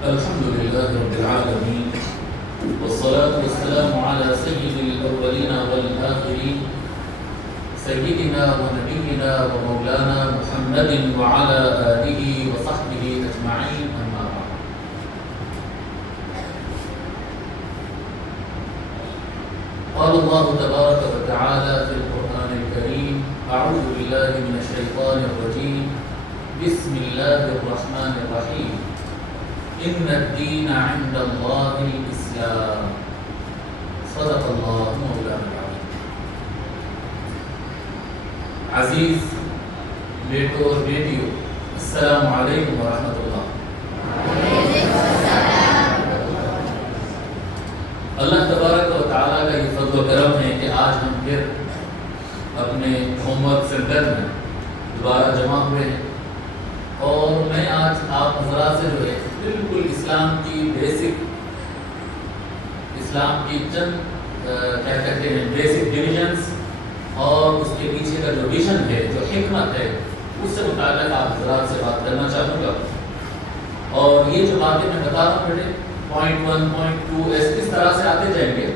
الحمد لله رب العالمين والصلاة والسلام على سيد الأولين والآخرين سيدنا ونبينا ومولانا محمد وعلى آله وصحبه أجمعين أما بعد. قال الله تبارك وتعالى في القرآن الكريم: أعوذ بالله من الشيطان الرجيم، بسم الله الرحمن الرحيم، إن الدين عند الله الإسلام. صدق الله مولانا العظيم. عزیز بیٹوں اور بیٹیوں، السلام علیکم ورحمۃ اللہ. اللہ تبارک و تعالیٰ کا یہ فضل و کرم ہے کہ آج ہم پھر اپنے ہوم ورک سینٹر میں دوبارہ جمع ہوئے ہیں، اور میں آج آپ حضرات سے جو ہے بالکل اسلام کی بیسک، اسلام کی چند کیا کہتے ہیں بیسک ڈویژنس اور اس کے پیچھے کا جو ویژن ہے، جو حکمت ہے، اس سے متعلق آپ حضرات سے بات کرنا چاہوں گا. اور یہ جو باتیں میں بتا رہا ہوں بیٹے، پوائنٹ 1 پوائنٹ 2 اس طرح سے آتے جائیں گے،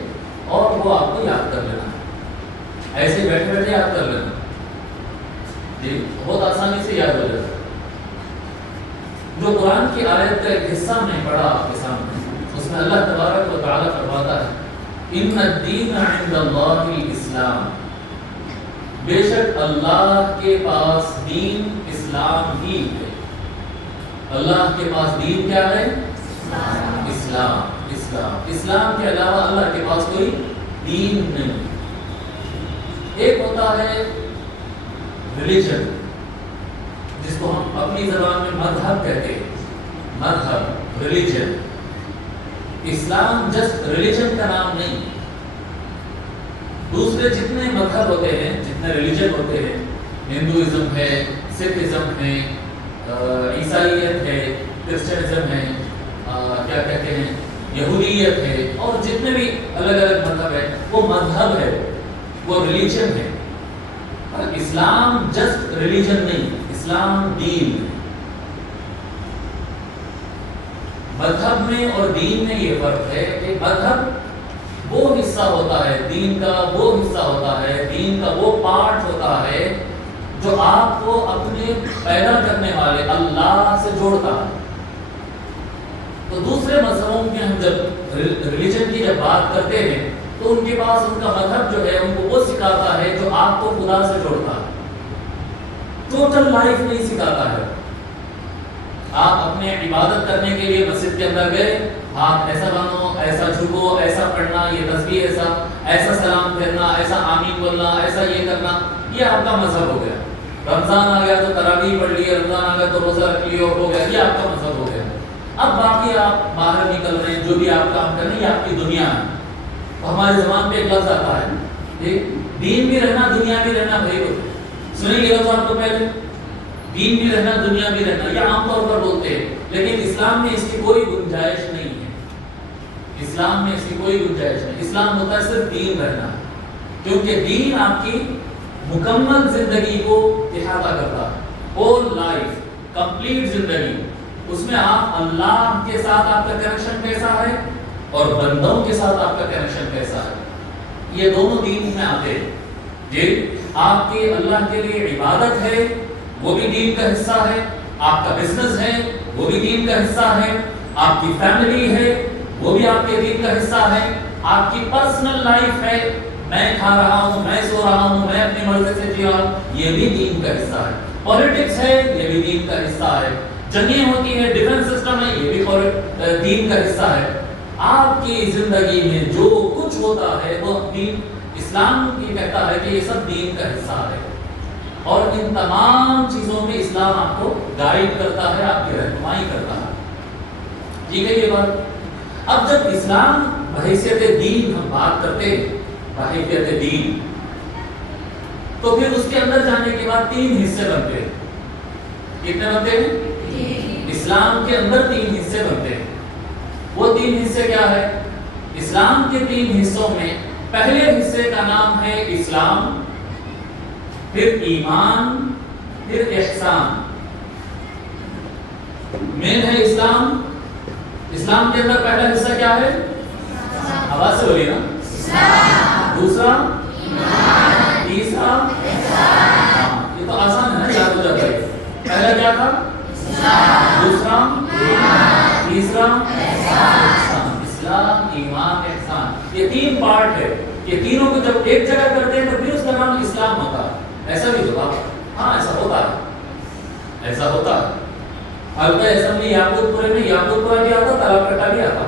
اور وہ آپ کو یاد کر لینا، ایسے بیٹھے بیٹھے یاد کر لینا جی، بہت آسانی سے یاد ہو جاتا ہے. جو قرآن کی آیت کا ایک حصہ میں پڑھا آپ کے سامنے، اس میں اللہ تبارک و تعالیٰ فرماتا ہے: ان الدین عند اللہ الاسلام. بے شک اللہ کے پاس دین اسلام ہی ہے. اللہ کے پاس دین کیا ہے؟ اسلام. اسلام کے علاوہ اللہ کے پاس کوئی دین نہیں. ایک ہوتا ہے ریلیجن، جس کو ہم اپنی زبان میں مذہب کہتے ہیں. مذہب، ریلیجن. اسلام جسٹ ریلیجن کا نام نہیں. دوسرے جتنے مذہب ہوتے ہیں، جتنے ریلیجن ہوتے ہیں، ہندوازم ہے، سکھزم ہے، عیسائیت ہے، کرسچنزم ہے، کیا کہتے ہیں یہودیت ہے، اور جتنے بھی الگ الگ مذہب ہے، وہ مذہب ہے، وہ ریلیجن ہے. اسلام جسٹ ریلیجن نہیں، اسلام دین. مذہب میں اور دین میں یہ فرق ہے کہ مذہب وہ حصہ ہوتا ہے دین کا، وہ حصہ ہوتا ہے دین کا، وہ پارٹ ہوتا ہے جو آپ کو اپنے پیدا کرنے والے اللہ سے جوڑتا ہے. تو دوسرے مذہبوں میں ہم جب ریلیجن کی جب بات کرتے ہیں تو ان کے پاس ان کا مذہب جو ہے ان کو وہ سکھاتا ہے جو آپ کو خدا سے جوڑتا ہے. ٹوٹل لائف نہیں سکھاتا ہے. آپ اپنے عبادت کرنے کے لیے مسجد کے اندر گئے، ہاتھ ایسا بنو، ایسا جھکو، ایسا پڑھنا، یہ تسبیح ایسا سلام پھیرنا، ایسا آمین بولنا، ایسا یہ کرنا، یہ آپ کا مذہب ہو گیا. رمضان آ گیا تو تراویح پڑھ لی، رمضان آ گیا تو روزہ رکھ لیا، ہو گیا، یہ آپ کا مذہب ہو گیا. اب باقی آپ باہر نکل رہے ہیں، جو بھی آپ کام کر رہے ہیں، یہ آپ کی دنیا ہے. تو ہماری زبان پہ ایک لفظ آتا ہے دین بھی رہنا، دنیا بھی رہنا. بھائی سنیں گے لفظ آپ کو پہلے، دین بھی رہنا، دنیا بھی رہنا. یہ عام طور پر بولتے ہیں، لیکن اسلام میں اس کی کوئی گنجائش نہیں ہے. اسلام میں اس کی کوئی گنجائش نہیں. اسلام ہوتا ہے صرف دین رہنا، کیونکہ دین آپ کی مکمل زندگی کو احاطہ کرتا ہے. ہول لائف، کمپلیٹ زندگی. اس میں آپ اللہ کے ساتھ آپ کا کنیکشن کیسا ہے اور بندوں کے ساتھ آپ کا کنیکشن کیسا ہے، یہ دونوں دین میں آتے ہیں. جی، آپ کی اللہ کے لیے عبادت ہے، وہ بھی دین کا حصہ ہے. آپ کا بزنس ہے، وہ بھی دین کا حصہ ہے. آپ کی فیملی ہے، وہ بھی آپ کے دین کا حصہ ہے. آپ کی پرسنل لائف ہے، میں کھا رہا ہوں، میں سو رہا ہوں، میں اپنی مرضی سے جی رہا ہوں، یہ بھی دین کا حصہ ہے. پولیٹکس ہے، یہ بھی دین کا حصہ ہے. جنگیں ہوتی ہے، ڈیفنس سسٹم ہے، یہ بھی دین کا حصہ ہے. آپ کی زندگی میں جو کچھ ہوتا ہے وہ دین، اسلام یہ کہتا ہے کہ یہ سب دین کا حصہ ہے. اور ان تمام چیزوں میں اسلام آپ کو گائیڈ کرتا ہے، آپ کی رہنمائی کرتا ہے. ٹھیک ہے یہ بات. اب جب اسلام بحیثیت دین ہم بات کرتے ہیں، بحیثیت دین، تو پھر اس کے اندر جانے کے بعد 3 حصے بنتے ہیں. کتنے بنتے ہیں؟ اسلام کے اندر 3 حصے بنتے ہیں. وہ 3 حصے کیا ہے؟ اسلام کے 3 حصوں میں پہلے حصے کا نام ہے اسلام، پھر ایمان، پھر احسان. مین ہے اسلام، اسلام کے اندر پہلا حصہ کیا ہے؟ آواز سے بولیے نا. دوسرا ایمان. تیسرا احسان. یہ تو آسان ہے نا, یاد ہو جاتا ہے. پہلا کیا تھا؟ دوسرا ایمان. تیسرا احسان. اسلام, ایمان, احسان, یہ تین پارٹ ہے. یہ تینوں کو جب ایک جگہ کرتے ہیں تو پھر اس کا نام اسلام ہوتا ہے. ایسا بھی ہوتا ہے؟ ہاں ایسا ہوتا ہے, ایسا ہوتا ہے. حلقہ اسمبلی یاقوت پورے میں یاقوت پورا بھی آتا, تالاب کٹا بھی آتا,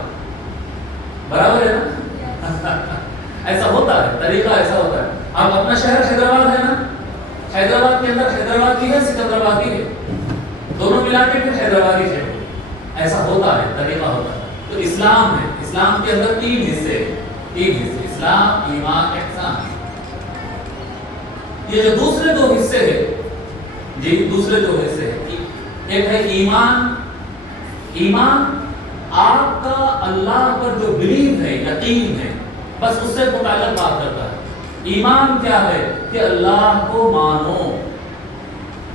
برابر ہے نا. ایسا ہوتا ہے, طریقہ ایسا ہوتا ہے. اب اپنا شہر حیدرآباد ہے نا, حیدرآباد کے اندر حیدرآبادی ہے, سکندرآبادی ہے, دونوں ملا کے پھر حیدرآبادی ہے. ایسا ہوتا ہے, طریقہ ہوتا ہے. تو اسلام ہے, اسلام کے اندر تین حصے, اسلام, ایمان, احسان. یہ جو دوسرے دو حصے ہیں جی, دوسرے دو حصے ہیں, ایک ہے ایمان. ایمان آپ کا اللہ پر جو بلیو ہے, یقین ہے, بس اس سے متعلق بات کرتا ہے. ایمان کیا ہے؟ کہ اللہ کو مانو,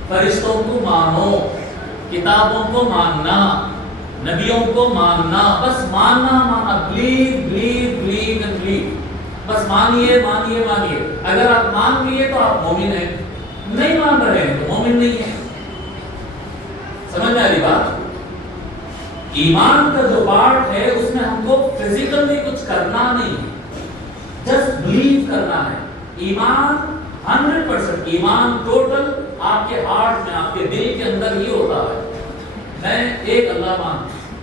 فرشتوں کو مانو, کتابوں کو ماننا, نبیوں کو ماننا, بس ماننا, blue blue believe and believe, بس مانیے مانیے مانیے. اگر آپ مان لیے تو آپ مومن ہیں, نہیں مان رہے ہیں تو مومن نہیں ہیں. سمجھ میں آ رہی بات؟ ایمان کا جو پارٹ ہے اس میں ہم کو فزیکلی کچھ کرنا نہیں ہے, جسٹ بلیو کرنا ہے. ایمان 100%, ایمان ٹوٹل آپ کے ہارٹ میں, آپ کے دل کے اندر ہی ہوتا ہے. میں ایک اللہ مانتا ہوں,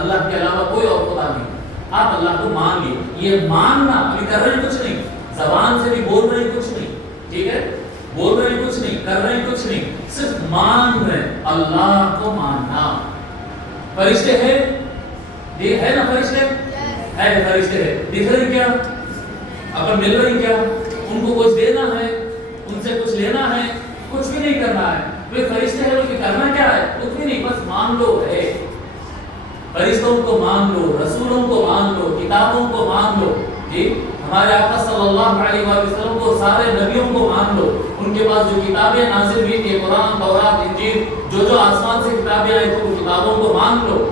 اللہ کے علاوہ کوئی اور خدا نہیں. آپ اللہ کو مان لیے. یہ ماننا, ابھی کر رہے ہیں کچھ نہیں, زبان سے بھی بول رہے ہیں کچھ نہیں, ٹھیک ہے, بول رہے ہیں کچھ نہیں, کر رہے ہیں کچھ نہیں, صرف مان رہے ہیں. اللہ کو ماننا. فرشتے ہیں, یہ ہے نا فرشتے, ہے فرشتے ہے, دکھ رہے کیا, اپن مل رہے کیا, ان کو کچھ دینا ہے, ان سے کچھ لینا ہے, کچھ بھی نہیں کرنا ہے. وہ فرشتے ہیں, ان کی کرنا کیا ہے؟ کچھ بھی نہیں, بس مان لو ہے. فرشتوں کو مان لو, رسولوں کو مان لو, کتابوں کو مان لو. جی, ہمارے آقا صلی اللہ علیہ وسلم کو, سارے نبیوں کو مان لو. ان کے پاس جو کتابیں نازل ہوئی تھی, قرآن, تورات, انجیل, جو آسمان سے کتابیں آئی تھی, وہ کتابوں کو مان لو.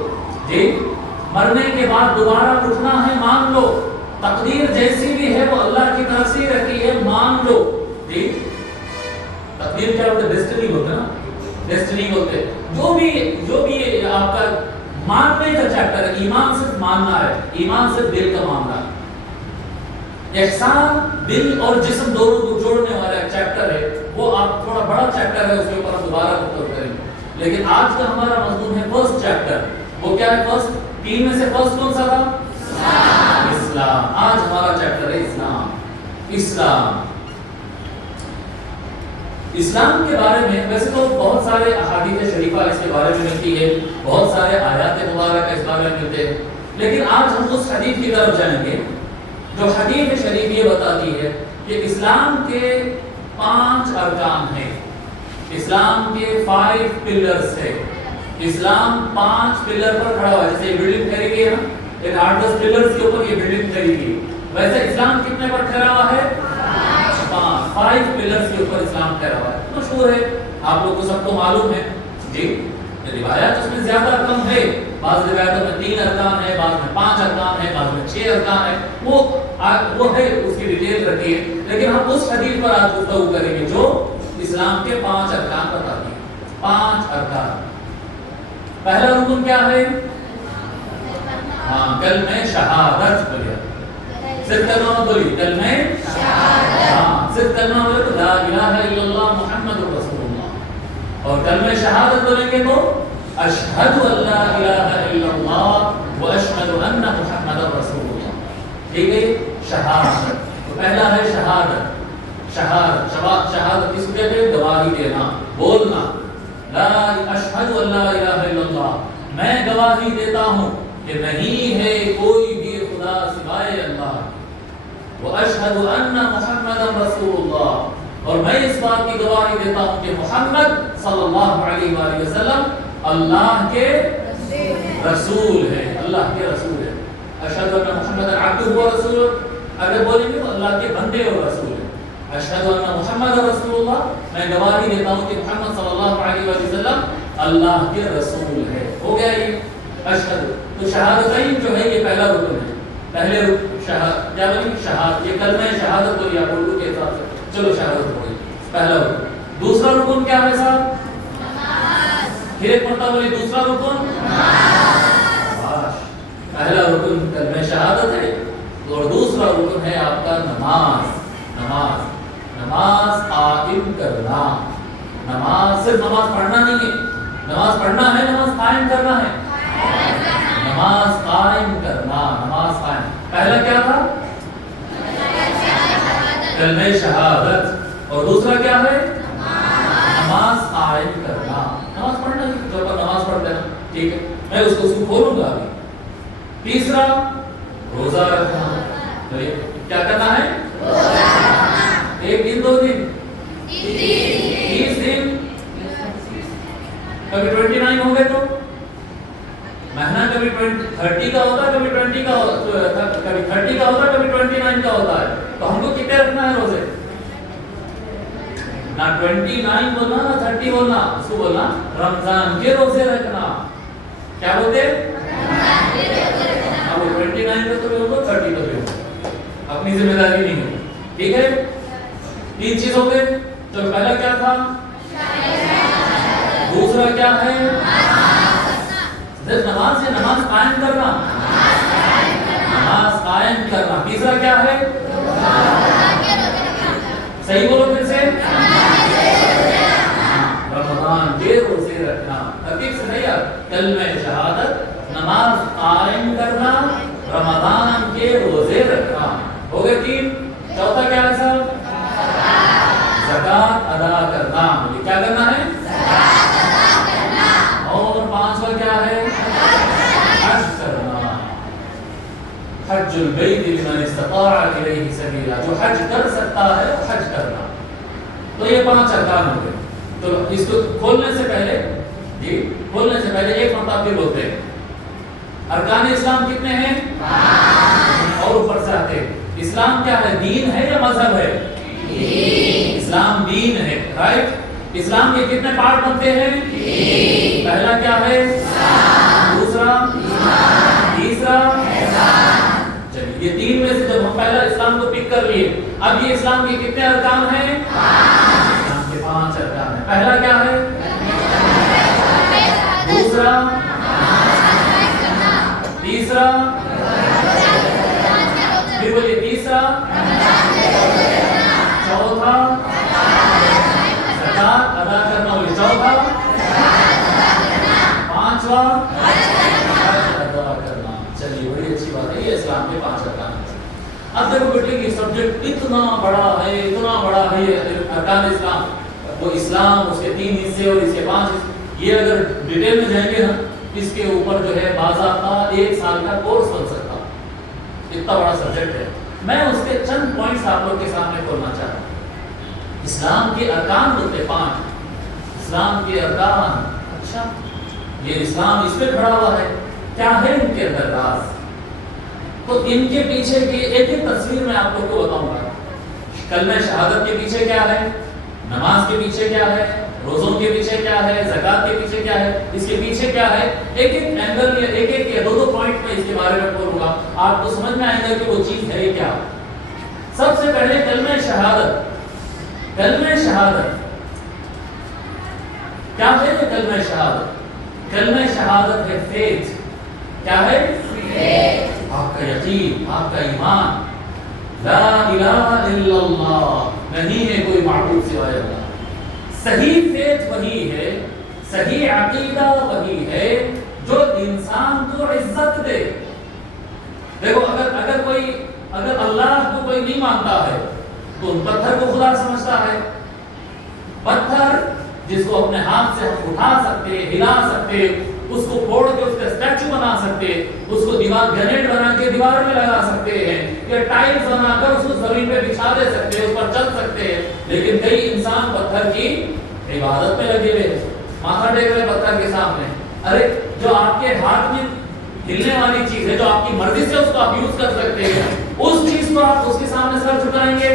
جی, مرنے کے بعد دوبارہ اٹھنا ہے, مان لو. تقدیر جیسی بھی ہے وہ اللہ کی طرف سے رکھی ہے, مان لو. جی, تقدیر کیا ہوتا ہے؟ ڈیسٹنی ہوتا ہے نا, ڈیسٹنی ہوتے. جو بھی آپ کا ماننے کا چیپٹر ہے, ایمان صرف ماننا ہے, ایمان صرف دل کا معاملہ ہے. احسان دل اور جسم دونوں کو جوڑنے والا ایک چیپٹر ہے, وہ آپ تھوڑا بڑا چیپٹر ہے, اس کے اوپر ہم دوبارہ گفتگو کریں گے. لیکن آج کا ہمارا مضمون ہے فرسٹ چیپٹر. وہ کیا ہے فرسٹ؟ تین میں سے فرسٹ کون سا تھا؟ اسلام. آج ہمارا چیپٹر ہے اسلام. اسلام, اسلام کے بارے میں ویسے تو بہت سارے احادیث شریفہ اس کے بارے میں ملتی ہے, بہت سارے آیات مبارکہ اس بارے میں ملتے ہیں. لیکن آج ہم اس حدیث کی طرف جائیں گے جو حدیث شریف یہ بتاتی ہے کہ اسلام کے 5 ارکان ہیں, اسلام کے 5 پلرز ہیں. اسلام 5 پلر پر کھڑا ہوا ہے. جیسے یہ بلڈنگ کھڑی ہوئی ہے نا, ایک 8-10 پلرز کے اوپر یہ بلڈنگ کھڑی ہوئی ہے, ویسے اسلام کتنے پر کھڑا ہوا ہے؟ 5 پلرز کے اوپر اسلام کھڑا ہوا ہے. مشہور ہے, آپ لوگ کو سب کو معلوم ہے. جی, روایات اس میں زیادہ کم ہے, بعض روایتوں میں 3 ارکان ہے, بعض میں 5 ارکان ہے, بعض میں 6 ارکان ہے, وہ ہے, اس کی ڈیٹیل رکھی ہے. لیکن ہم اس حدیث پر آج گفتگو کریں گے جو اسلام کے 5 ارکان بتاتی ہے. 5 ارکان. پہلا رکن کیا ہے؟ ہاں, کلمہ شہادت. بولیے, صرف کلمہ بولیے, کلمہ شہادت. ہاں, صرف کلمہ بولے تو لا الہ الا اللہ محمد رسول اللہ. اور کلمہ شہادت بولیں گے تو اشہد ان لا الہ الا اللہ و اشہد ان محمد رسول اللہ. ٹھیک ہے, شہادت. تو پہلا ہے شہادت. شہادت کس کو کہتے ہیں؟ گواہی دینا, بولنا. لا اشہد ان لا الہ الا اللہ, میں گواہی دیتا ہوں کہ نہیں ہے کوئی بھی خدا سوائے اللہ. واشہد ان محمد رسول اللہ, اور میں اس بات کی گواہی دیتا ہوں کہ محمد صلی اللہ علیہ وآلہ وسلم اللہ کے رسول ہے, اللہ کے رسول ہے. اشہد ان محمد عبدہ و رسولہ, اگر بولیں گے تو اللہ کے بندے اور رسول ہے. اشہد ان محمد رسول اللہ, میں گواہی دیتا ہوں کہ محمد صلی اللہ علیہ وسلم اللہ کے رسول ہے. ہو گیا یہ اشہد. تو شہادتین جو ہے یہ پہلا رکن ہے. پہلے کیا بنی شہادت، یہ کلمہ شہادت بولی آپ اردو کے حساب سے. چلو شہادت ہو گئی پہلا رکن. دوسرا رکن کیا ہے صاحب؟ نماز. پھر ایک مرتبہ بولی دوسرا رکن نماز. پہلا رکن کلمہ شہادت ہے اور دوسرا رکن ہے آپ کا نماز. نماز نماز قائم کرنا. نماز صرف نماز پڑھنا نہیں ہے، نماز پڑھنا ہے، نماز قائم کرنا ہے. نماز قائم کرنا، نماز قائم. پہلا کیا تھا؟ کلمہ شہادت. اور دوسرا کیا ہے؟ نماز قائم کرنا. نماز پڑھنا ہے، جو پر نماز پڑھتے ہیں ٹھیک ہے، میں اس کو کھولوں گا ابھی. تیسرا روزہ رکھنا. کیا کرنا ہے؟ ایک دن، دو دن، 30 دن. کبھی 29 ہو گئے تو مہینہ کبھی 30 کا ہوتا ہے، کبھی 20 کا ہوتا ہے، کبھی 30 کا ہوتا ہے، کبھی 29 کا ہوتا ہے. تو ہم کو کتنے رکھنا ہے روزے؟ نہ 29 بولنا نہ 30 بولنا، اس کو بولنا رمضان کے روزے رکھنا. کیا بولتے؟ وہ 29 کا تو بھی ہوگا، 30 کا بھی ہوگا، اپنی ذمہ داری نہیں ہے. ٹھیک ہے، 3 چیز ہو گئے. تو پہلا کیا تھا؟ دوسرا کیا ہے؟ نماز ہے، نماز قائم کرنا. نماز قائم کرنا. تیسرا کیا ہے؟ صحیح بولو پھر سے. رمضان کے روزے رکھنا. ترتیب سے نہیں یار. کلمہ شہادت، نماز قائم کرنا، رمضان کے روزے رکھنا. ہو گئے 3. چوتھا کیا ہے صاحب؟ زکات ادا کرنا. کیا کرنا ہے؟ اور 5واں کیا ہے؟ حج کرنا. حج البیت لمن استطاع الیہ سبیلا. جو حج کر سکتا ہے وہ حج کرنا. تو یہ 5 ارکان ہو گئے. تو اس کو کھولنے سے پہلے ایک مرتبہ پھر بولتے ہیں ارکان اسلام کتنے ہیں؟ 5. اور اوپر سے آتے ہیں اسلام کیا ہے؟ دین ہے یا مذہب ہے؟ اسلام دین ہے. رائٹ. اسلام کے کتنے پارٹ بنتے ہیں؟ 3. پہلا کیا ہے؟ دوسرا، تیسرا. چلیے یہ 3 میں سے جب ہم پہلا اسلام کو پک کر لیے، اب یہ اسلام کے کتنے ارکان ہیں؟ اسلام کے 5 ارکان ہیں. پہلا کیا ہے؟ دوسرا، تیسرا، پھر بولیے تیسرا، چوتھا زکات ادا کرنا. بولیے چوتھا، 5واں حج ادا کرنا. چلیے بڑی اچھی بات ہے، یہ اسلام کے 5 ارکان ہیں. اب دیکھو بیٹے یہ سبجیکٹ اتنا بڑا ہے، اتنا بڑا ہے یہ ارکان اسلام. وہ اسلام، اس کے 3 حصے اور اس کے 5 حصے. یہ اگر ڈیٹیل میں جائیں گے نا، اس کے اوپر جو ہے باضابطہ 1 سال کا کورس بن سکتا. اتنا بڑا سبجیکٹ ہے. میں اس کے چند پوائنٹس آپ لوگ کے سامنے کھولنا چاہتا ہوں. اسلام کے ارکان ہوتے 5. اسلام کے ارکان. اچھا یہ اسلام اس پہ کھڑا ہوا ہے، کیا ہے ان کے اندر راز؟ تو ان کے پیچھے کی ایک ایک تصویر میں آپ لوگ کو بتاؤں گا. کلمہ شہادت کے پیچھے کیا ہے، نماز کے پیچھے کیا ہے، روزوں کے پیچھے کیا ہے، زکات کے پیچھے کیا ہے، اس کے پیچھے کیا ہے. ایک ایک اینگل یا ایک ایک یا 2 پوائنٹ میں اس کے بارے میں بولوں گا. آپ کو سمجھ میں آئے گا کہ وہ چیز ہے کیا. سب سے پہلے کلمہ شہادت. کلمہ شہادت کیا ہے؟ یہ کلمہ شہادت، کلمہ شہادت ہے فیتھ. کیا ہے؟ فیتھ. آپ کا یقین، آپ کا ایمان. لا الہ الا اللہ، نہیں ہے کوئی معبود سوائے اللہ. صحیح فیتھ وہی ہے، صحیح عقیدہ وہی ہے جو انسان کو عزت دے. دیکھو اگر اللہ کو کوئی نہیں مانتا ہے تو پتھر کو خدا سمجھتا ہے. پتھر جس کو اپنے ہاتھ سے ہم اٹھا سکتے، ہلا سکتے، اس کو پھوڑ کے اس کا اسٹیچو بنا سکتے، اس کو دیوار گرینیڈ بنا کے دیوار میں لگا سکتے ہیں، یا ٹائلز بنا کر اس کو زمین پہ بچھا دے سکتے ہیں، اس پر چل سکتے ہیں. لیکن کئی انسان پتھر کی عبادت میں لگے ہوئے، ماتھا ٹیک رہے پتھر کے سامنے. ارے جو آپ کے ہاتھ میں ہلنے والی چیز ہے، جو آپ کی مرضی سے اس کو آپ یوز کر سکتے ہیں، اس چیز کو آپ اس کے سامنے سر جھکائیں گے.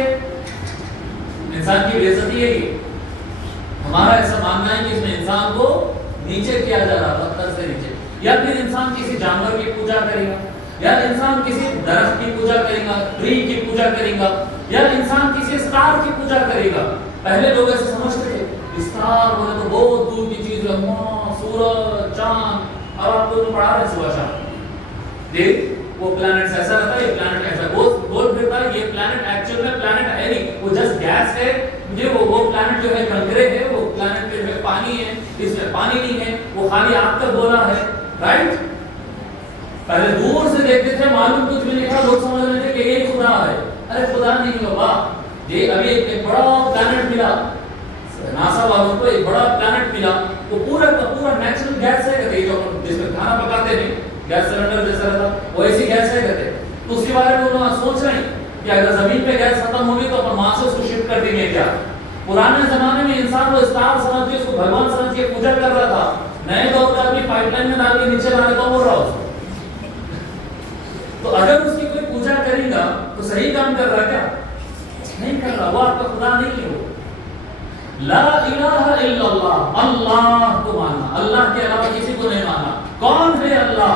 انسان کی بے عزتی ہے. یہ ہمارا ایسا ماننا ہے کہ اس میں انسان کو نیچے کیا جا رہا، پتھر سے نیچے. یا پھر انسان کسی جانور کی پوجا کرے گا، یا انسان کسی درخت کی پوجا کرے گا، ٹری کی پوجا کرے گا، یا انسان کسی اسٹار کی پوجا کرے گا. پہلے لوگ ایسے سمجھتے تھے اسٹار بولے تو بہت دور کی چیز ہے، سورج چاند. اب آپ کو پڑھا رہے صبح شام دیکھ وہ پلانٹ ایسا رہتا ہے، یہ پلانٹ ایسا گول پھرتا ہے. یہ پلانٹ ایکچوئل میں پلانٹ ہے نہیں، وہ جسٹ گیس ہے. مجھے وہ پلانٹ جو ہے کنکرے ہے، وہ پلانٹ جو ہے پانی ہے، اس میں پانی نہیں ہے، وہ خالی آگ کا گولا ہے. رائٹ؟ پہلے دور سے دیکھتے تھے، معلوم کچھ بھی نہیں تھا، لوگ سمجھ رہے تھے کہ یہ خدا ہے. ارے خدا نہیں ہوگا. یہ ابھی ایک بڑا پلانٹ ملا ناسا والوں کو، ایک بڑا پلانٹ ملا، وہ پورا کا پورا نیچرل گیس ہے کہتے ہیں، جو جس میں کھانا پکاتے ہیں گیس سلنڈر جیسا رہتا وہ ایسی گیس ہے کہتے ہیں. تو اس کے بارے میں انہوں نے سوچ رہے ہیں کہ اگر زمین پہ گیس ختم ہوگی تو اپن وہاں سے اس کو شفٹ کر دیں گے کیا. پرانے زمانے میں انسان وہ اسٹار سمجھ کے اس کو بھگوان سمجھ کے پوجا کر رہا تھا. نئے دور کا آدمی پائپ لائن میں ڈال کے نیچے لانے کا بول رہا اس کو. تو اگر اس کی کوئی پوجا کرے گا تو صحیح کام کر رہا کیا؟ نہیں کر رہا. وہ آپ کا خدا نہیں ہے. وہ لا الہ الا اللہ، اللہ کو ماننا، اللہ کے علاوہ کسی کو نہیں ماننا. کون ہے اللہ؟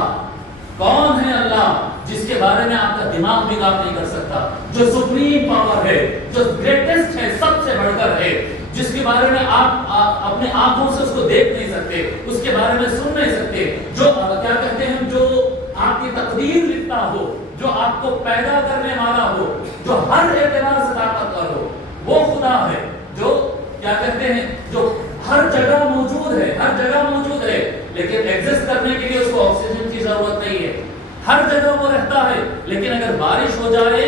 کون ہے اللہ جس کے بارے میں آپ کا دماغ بھی کام نہیں کر سکتا، جو سپریم پاور ہے، جو گریٹسٹ ہے، سب سے بڑھ کر ہے، جس کے بارے میں آپ اپنے آنکھوں سے اس کو دیکھ نہیں سکتے، اس کے بارے میں سن نہیں سکتے، جو کیا کہتے ہیں، جو آپ کی تقدیر لکھتا ہو، جو آپ کو پیدا کرنے والا ہو، جو ہر اعتبار سے طاقتور ہو، وہ خدا ہے. جو کیا کہتے ہیں، جو ہر جگہ موجود ہے، ہر جگہ موجود ہے، لیکن ایگزسٹ کرنے کے لیے اس کو آکسیجن کی ضرورت نہیں ہے. ہر جگہ وہ رہتا ہے، لیکن اگر بارش ہو جائے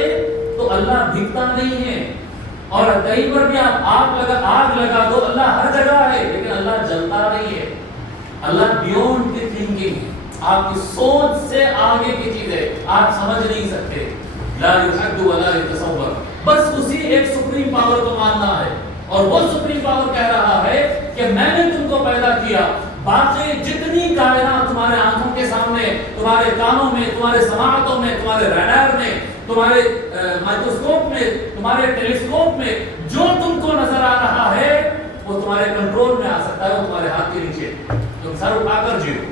تو اللہ بھیگتا نہیں ہے. اور کہیں پر بھی آپ آگ لگا دو، اللہ ہر جگہ ہے، لیکن اللہ جلتا نہیں ہے. اللہ بیونڈ دی تھنکنگ، آپ کی سوچ سے آگے کی چیز ہے، آپ سمجھ نہیں سکتے. لا یحد ولا یتصور. بس اسی ایک سپریم پاور کو ماننا ہے. اور وہ سپریم پاور کہہ رہا ہے کہ میں نے تم کو پیدا کیا. باقی جتنی کائنات تمہارے آنکھوں کے سامنے، تمہارے کانوں میں، تمہارے سماعتوں میں، تمہارے ریڈار میں، تمہارے مائکروسکوپ میں، تمہارے ٹیلیسکوپ میں جو تم کو نظر آ رہا ہے وہ تمہارے کنٹرول میں آ سکتا ہے، وہ تمہارے ہاتھ کے نیچے. تم سر اٹھا کر جیو.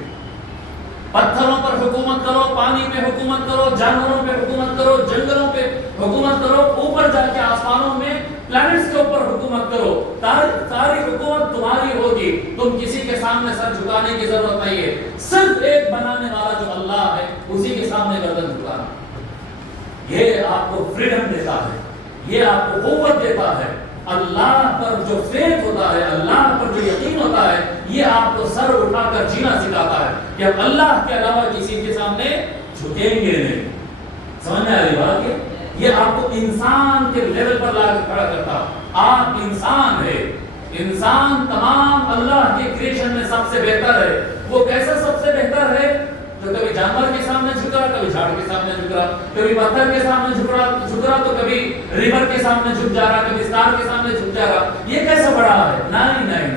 پتھروں پر حکومت کرو، پانی پہ حکومت کرو، جانوروں پہ حکومت کرو، جنگلوں پہ حکومت کرو، اوپر جا کے آسمانوں میں پلانٹس کے اوپر حکومت کرو. ساری حکومت تمہاری ہوگی. تم کسی کے سامنے سر جھکانے کی ضرورت نہیں ہے. صرف ایک بنانے والا جو اللہ ہے اسی کے سامنے گردن جھکانا. یہ آپ کو فریڈم دیتا ہے، یہ آپ کو قوت دیتا ہے. اللہ پر جو فیتھ ہوتا ہے، اللہ پر جو یقین ہوتا ہے، یہ آپ کو سر اٹھا کر جینا سکھاتا ہے کہ اب اللہ کے علاوہ کسی کے سامنے جھکیں گے نہیں. سمجھ میں آ رہی بات؟ یہ آپ کو انسان کے لیول پر لا کر کھڑا کرتا. آپ انسان ہے. انسان تمام اللہ کے کریشن میں سب سے بہتر ہے. وہ کیسا سب سے بہتر ہے؟ جو کبھی جانور کے سامنے جھک رہا، کبھی جھاڑ کے سامنے جھک رہا، کبھی پتھر کے سامنے جھک رہا تو کبھی ریور کے سامنے جھک جا رہا، کبھی اسٹار کے سامنے جھک جا رہا. یہ کیسا بڑا ہے؟ نہیں.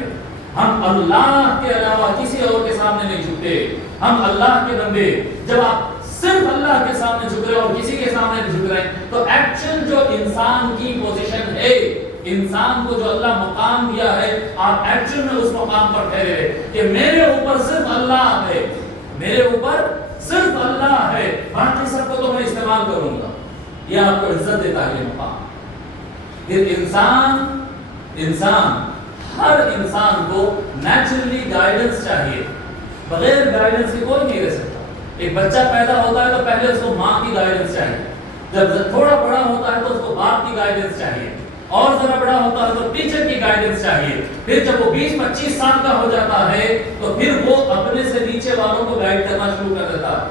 ہم اللہ کے علاوہ کسی اور کے سامنے نہیں جھکتے. ہم اللہ کے بندے. جب آپ صرف اللہ کے سامنے جھک رہے اور کسی کے سامنے نہیں جھک رہے تو ایکچوئل جو انسان کی پوزیشن ہے، انسان کو جو اللہ مقام دیا ہے، آپ ایکچوئل میں اس مقام پر ٹھہرے ہیں کہ میرے اوپر صرف اللہ ہے، میرے اوپر صرف اللہ ہے، باقی سب کو تو میں استعمال کروں گا. یہ آپ کو عزت دیتا ہے یہ مقام. پھر انسان ہر انسان کو نیچرلی گائیڈنس چاہیے. بغیر گائیڈنس کے کوئی نہیں رہ سکتا. ایک بچہ پیدا ہوتا ہے تو پہلے اس کو ماں کی گائیڈنس چاہیے. جب تھوڑا بڑا ہوتا ہے تو اس کو باپ کی گائیڈنس چاہیے. اور ذرا بڑا ہوتا ہے تو ٹیچر کی گائیڈنس چاہیے. پھر جب وہ 20-25 سال کا ہو جاتا ہے تو پھر وہ اپنے سے نیچے والوں کو گائیڈ کرنا شروع کر دیتا ہے.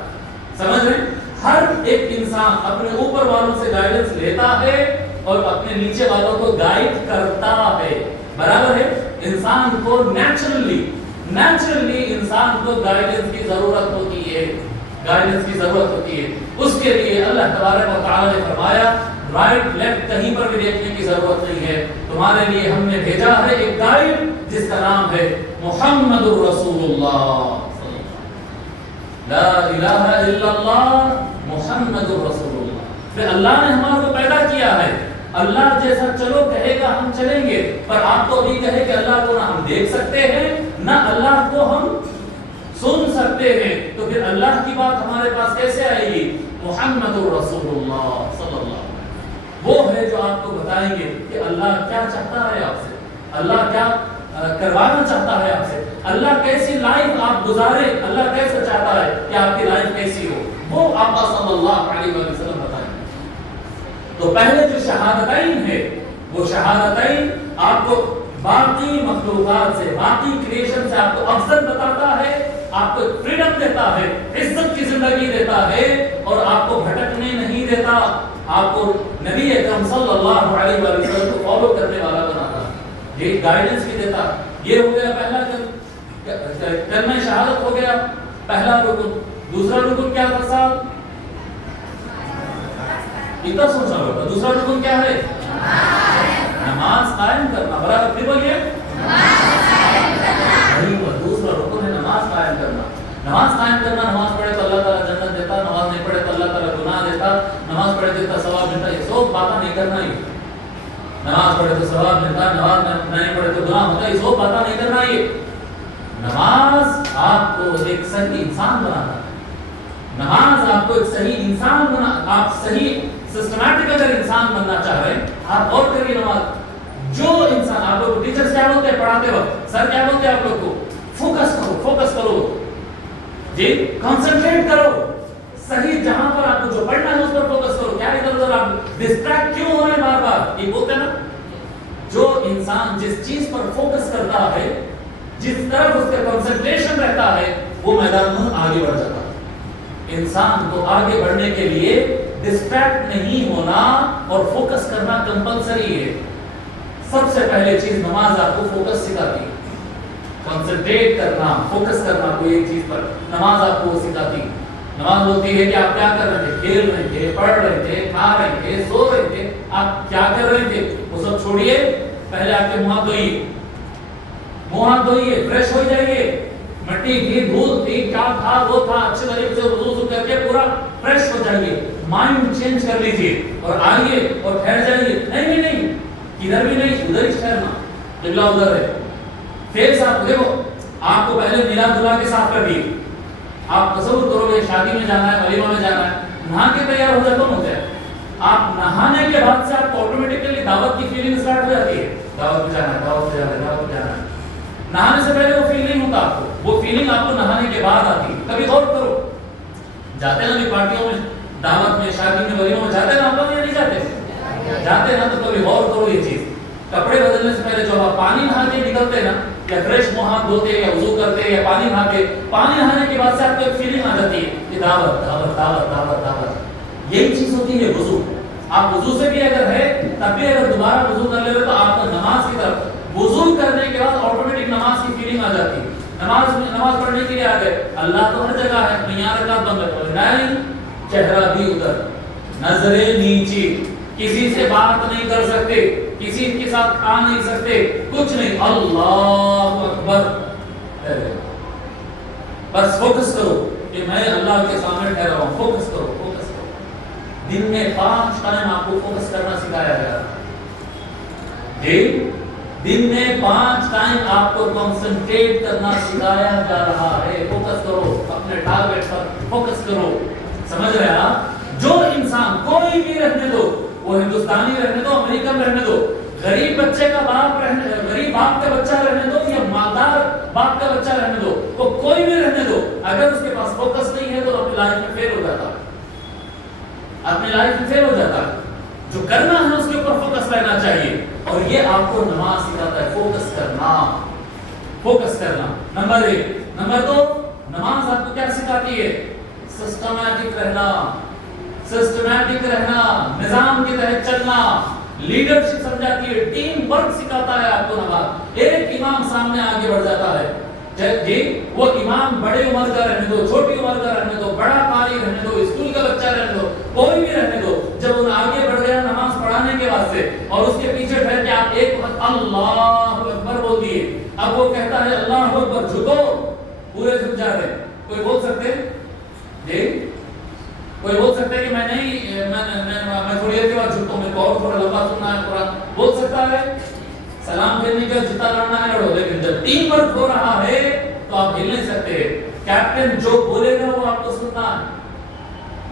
سمجھ رہے؟ ہر ایک انسان اپنے اوپر والوں سے گائیڈنس لیتا ہے اور اپنے نیچے والوں کو گائیڈ کرتا ہے. برابر ہے؟ انسان کو نیچرلی انسان کو گائیڈنس کی ضرورت ہوتی ہے. اس کے لیے اللہ تبارک و تعالی نے فرمایا رائٹ لیفٹ کہیں پر بھی دیکھنے کی ضرورت نہیں ہے. تمہارے لیے ہم نے بھیجا ہے ایک گائیڈ جس کا نام ہے محمد رسول اللہ. لا الہ الا اللہ محمد رسول اللہ. پھر اللہ نے ہمارے کو پیدا کیا ہے. اللہ جیسا چلو کہے گا ہم چلیں گے. پر آپ تو ابھی کہ اللہ کو نہ ہم دیکھ سکتے ہیں نہ اللہ کو ہم سن سکتے ہیں. پھر اللہ کی بات ہمارے پاس کیسے آئے گی؟ محمد رسول اللہ صلی اللہ علیہ وسلم وہ ہے جو آپ کو بتائیں گے کہ اللہ کیا چاہتا ہے آپ سے، اللہ کیا کروانا چاہتا ہے آپ سے، اللہ کیسی لائف آپ گزارے، اللہ کیسے چاہتا ہے کہ آپ کی لائف کیسی ہو، وہ آقا صلی اللہ علیہ وسلم بتائیں گے۔ تو پہلے جو شہادتین ہے وہ شہادتین آپ کو باقی مخلوقات سے، باقی کریشن سے آپ کو افضل بتاتا ہے، آپ کو فریڈم دیتا ہے، عزت کی زندگی دیتا ہے، اور آپ کو بھٹکنے نہیں دیتا، آپ کو نبی اکرم صلی اللہ علیہ وسلم کو فالو کرنے والا بناتا ہے، یہ گائیڈنس بھی دیتا۔ یہ ہو گیا پہلا کلمہ شہادت ہو گیا پہلا رکن۔ دوسرا رکن کیا تھا صاحب؟ اتنا سوچنا ہوگا۔ دوسرا رکن کیا ہے؟ نماز قائم کرنا۔ برابر پھر بولیے دوسرا رکن ہے نماز قائم کرنا۔ نماز قائم کرنا، نماز پڑھے تو اللہ تعالیٰ جنت دیتا، نماز نہیں پڑھے تو اللہ تعالیٰ گناہ دیتا، نماز پڑھے تو ثواب ملتا، یہ سب باتیں نہیں کرنا ہی۔ نماز پڑھے تو ثواب ملتا، نماز نہیں پڑھے تو گناہ ہوتا، یہ سب باتیں نہیں کرنا ہی۔ نماز آپ کو ایک صحیح انسان بناتا ہے، نماز آپ کو ایک صحیح انسان بنا، آپ صحیح سسٹمیٹک اگر انسان بننا چاہ رہے ہیں آپ اور کریے نماز۔ جو انسان آپ لوگ ٹیچرز کیا بولتے ہیں پڑھاتے وقت، سر کیا بولتے ہیں آپ لوگ کو؟ فوکس کرو، فوکس کرو جی، کنسنٹریٹ کرو، صحیح جہاں پر آپ کو جو پڑھنا ہے اس پر فوکس کرو، کیا ادھر ادھر آپ ڈسٹریکٹ کیوں ہو رہے ہیں بار بار؟ یہ بولتے ہیں نا، جو انسان جس چیز پر فوکس کرتا ہے، جس طرف اس کا کنسنٹریشن رہتا ہے، وہ میدان میں آگے بڑھ جاتا ہے۔ انسان کو آگے بڑھنے کے لیے ڈسٹریکٹ نہیں ہونا اور فوکس کرنا کمپلسری ہے۔ سب سے پہلے چیز نماز آپ کو فوکس سکھاتی ہے، کنسنٹریٹ کرنا، فوکس کرنا کوئی ایک چیز پر، نماز آپ کو سکھاتی ہے۔ نماز ہوتی ہے کہ آپ کیا کر رہے تھے، کھیل رہے تھے، پڑھ رہے تھے، کھا رہے تھے، سو رہے تھے، آپ کیا کر رہے تھے وہ سب چھوڑیے، پہلے آپ کے منہ ہاتھ دھوئیے، منہ ہاتھ دھوئیے، فریش ہو جائیے، مٹی تھی، دھول تھی، کیا تھا وہ تھا، اچھے طریقے سے وضو کر کے پورا فریش ہو جائیے، مائنڈ چینج کر لیجیے اور آئیے اور ٹھہر جائیے۔ نہیں ادھر بھی نہیں، ادھر ہی ٹھہرنا، قبلہ ادھر ہے۔ فیس آپ دیکھو، آپ کو پہلے ملا دھلا کے صاف کر دیے، آپ تصور کرو گے شادی میں جانا ہے، ولیمہ میں جانا ہے، نہا کے تیار ہو جائے کون ہوتا ہے؟ آپ نہانے کے بعد سے آپ کو آٹومیٹکلی دعوت کی فیلنگ سٹارٹ ہو جاتی ہے، دعوت میں جانا ہے، دعوت میں جانا ہے، دعوت میں جانا ہے۔ نہانے سے پہلے وہ فیل نہیں ہوتا آپ کو، وہ فیلنگ آپ کو نہانے کے بعد آتی ہے۔ کبھی غور کرو، جاتے ہیں نا پارٹیوں میں، دعوت میں، شادی میں، ولیمہ میں جاتے ہیں نا آپ لوگ یا نہیں جاتے؟ جاتے ہیں نا، تو کبھی غور کرو یہ چیز، کپڑے بدلنے سے پہلے جب آپ پانی نہا کے نکلتے ہیں نا، یا فریش منہ ہاتھ دھوتے یا وضو کرتے یا پانی نہا کے، پانی نہانے کے بعد سے آپ کو ایک فیلنگ آ جاتی ہے کہ دعوت دعوت دعوت دعوت دعوت، یہی چیز ہوتی ہے وضو۔ آپ وضو سے بھی اگر ہے تب بھی اگر دوبارہ وضو کر لے تو آپ کو نماز کی طرف، وضو کرنے کے بعد آٹومیٹک نماز کی فیلنگ آ جاتی ہے، نماز پڑھنے کے لیے آ گئے، اللہ تو ہر جگہ ہے، یہاں رکعت بند ہے، نہیں، چہرہ بھی ادھر، نظریں نیچے، کسی سے بات نہیں کر سکتے، کسی کے ساتھ کھا نہیں سکتے، کچھ نہیں، اللہ اکبر، بس فوکس کرو کہ میں اللہ کے سامنے ٹھہرا ہوں، فوکس کرو، فوکس کرو۔ دن میں 5 ٹائم آپ کو فوکس کرنا سکھایا گیا جی، دن میں 5 ٹائم آپ کو کنسنٹریٹ کرنا سکھایا جا رہا ہے، فوکس کرو، اپنے ٹارگٹ پر فوکس کرو، سمجھ رہے ہیں آپ؟ جو انسان کوئی بھی رہنے دو، وہ ہندوستانی رہنے دو، امریکن رہنے دو، غریب بچے کا باپ رہنے، غریب باپ کا بچہ رہنے دو یا مالدار باپ کا بچہ رہنے دو، وہ کوئی بھی رہنے دو، اگر اس کے پاس فوکس نہیں ہے تو اپنی لائف میں فیل ہو جاتا ہے، اپنی لائف میں فیل ہو جاتا ہے۔ جو کرنا ہے اس کے اوپر فوکس رہنا چاہیے، اور یہ آپ کو نماز سکھاتا ہے، فوکس کرنا، فوکس کرنا۔ نمبر 1۔ نمبر 2، نماز آپ کو کیا سکھاتی ہے؟ سسٹمیٹک رہنا، سسٹمیٹک رہنا، نظام کی تحت چلنا، لیڈرشپ سمجھاتی ہے، ٹیم ورک سکھاتا ہے آپ کو نماز۔ ایک امام سامنے آگے بڑھ جاتا ہے جی، وہ امام بڑے عمر کا رہنے دو، چھوٹی عمر کا رہنے دو، بڑا قاری رہنے دو، اسکول کا بچہ رہنے دو، کوئی بھی رہنے دو، جب وہ آگے بڑھ گیا نماز پڑھانے کے واسطے اور اس کے پیچھے ٹھہر کے آپ ایک وقت اللہ اکبر بول دیے، اب وہ کہتا ہے اللہ اکبر، جھکو، پورے جھک جاتے ہیں۔ کوئی بول سکتے جی، کوئی بول سکتا ہے کہ میں نہیں، میں تھوڑی دیر کے بعد جھکتا ہوں، میرے کو اور تھوڑا لمبا سننا ہے قرآن، بول سکتا ہے؟ سلام پھیرنے کا جتنا لڑنا ہے لڑو، لیکن جب ٹیم ورک ہو رہا ہے تو آپ ہل نہیں سکتے۔ کیپٹن جو بولے گا وہ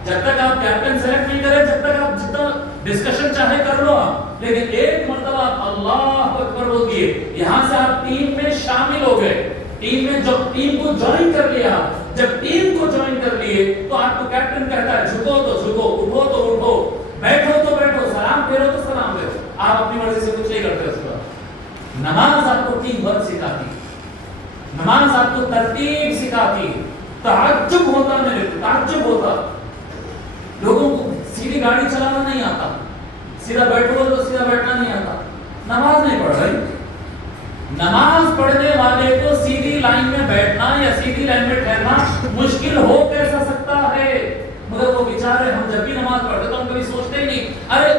جب تک آپ کیپٹن سلیکٹ نہیں کریں، جب تک آپ جتنا ڈسکشن چاہے کر لو آپ، لیکن ایک مرتبہ آپ اللہ اکبر بولئے، یہاں سے آپ ٹیم میں شامل ہو گئے، ٹیم میں جب ٹیم کو جوائن کر لیا، جب ٹیم کو جوائن کر لیے تو آپ کو کیپٹن کہتا ہے جھکو تو جھکو، اٹھو تو اٹھو، بیٹھو تو بیٹھو، سلام پھیرو تو سلام پھیرو، آپ اپنی مرضی سے کچھ نہیں کرتے اس پر۔ نماز آپ کو ٹیم ورک سکھاتی، نماز آپ کو ترتیب سکھاتی۔ تعجب ہوتا میرے کو، تعجب ہوتا، لوگوں کو سیدھی گاڑی چلانا نہیں آتا، سیدھا بیٹھو تو سیدھا بیٹھنا نہیں آتا، نماز نہیں پڑھ رہی۔ نماز پڑھنے والے کو سیدھی لائن میں بیٹھنا یا سیدھی لائن میں ٹھہرنا مشکل ہو کیسا سکتا ہے؟ مگر وہ بیچارے، ہم جب بھی نماز پڑھتے تو ہم کبھی سوچتے ہی نہیں، ارے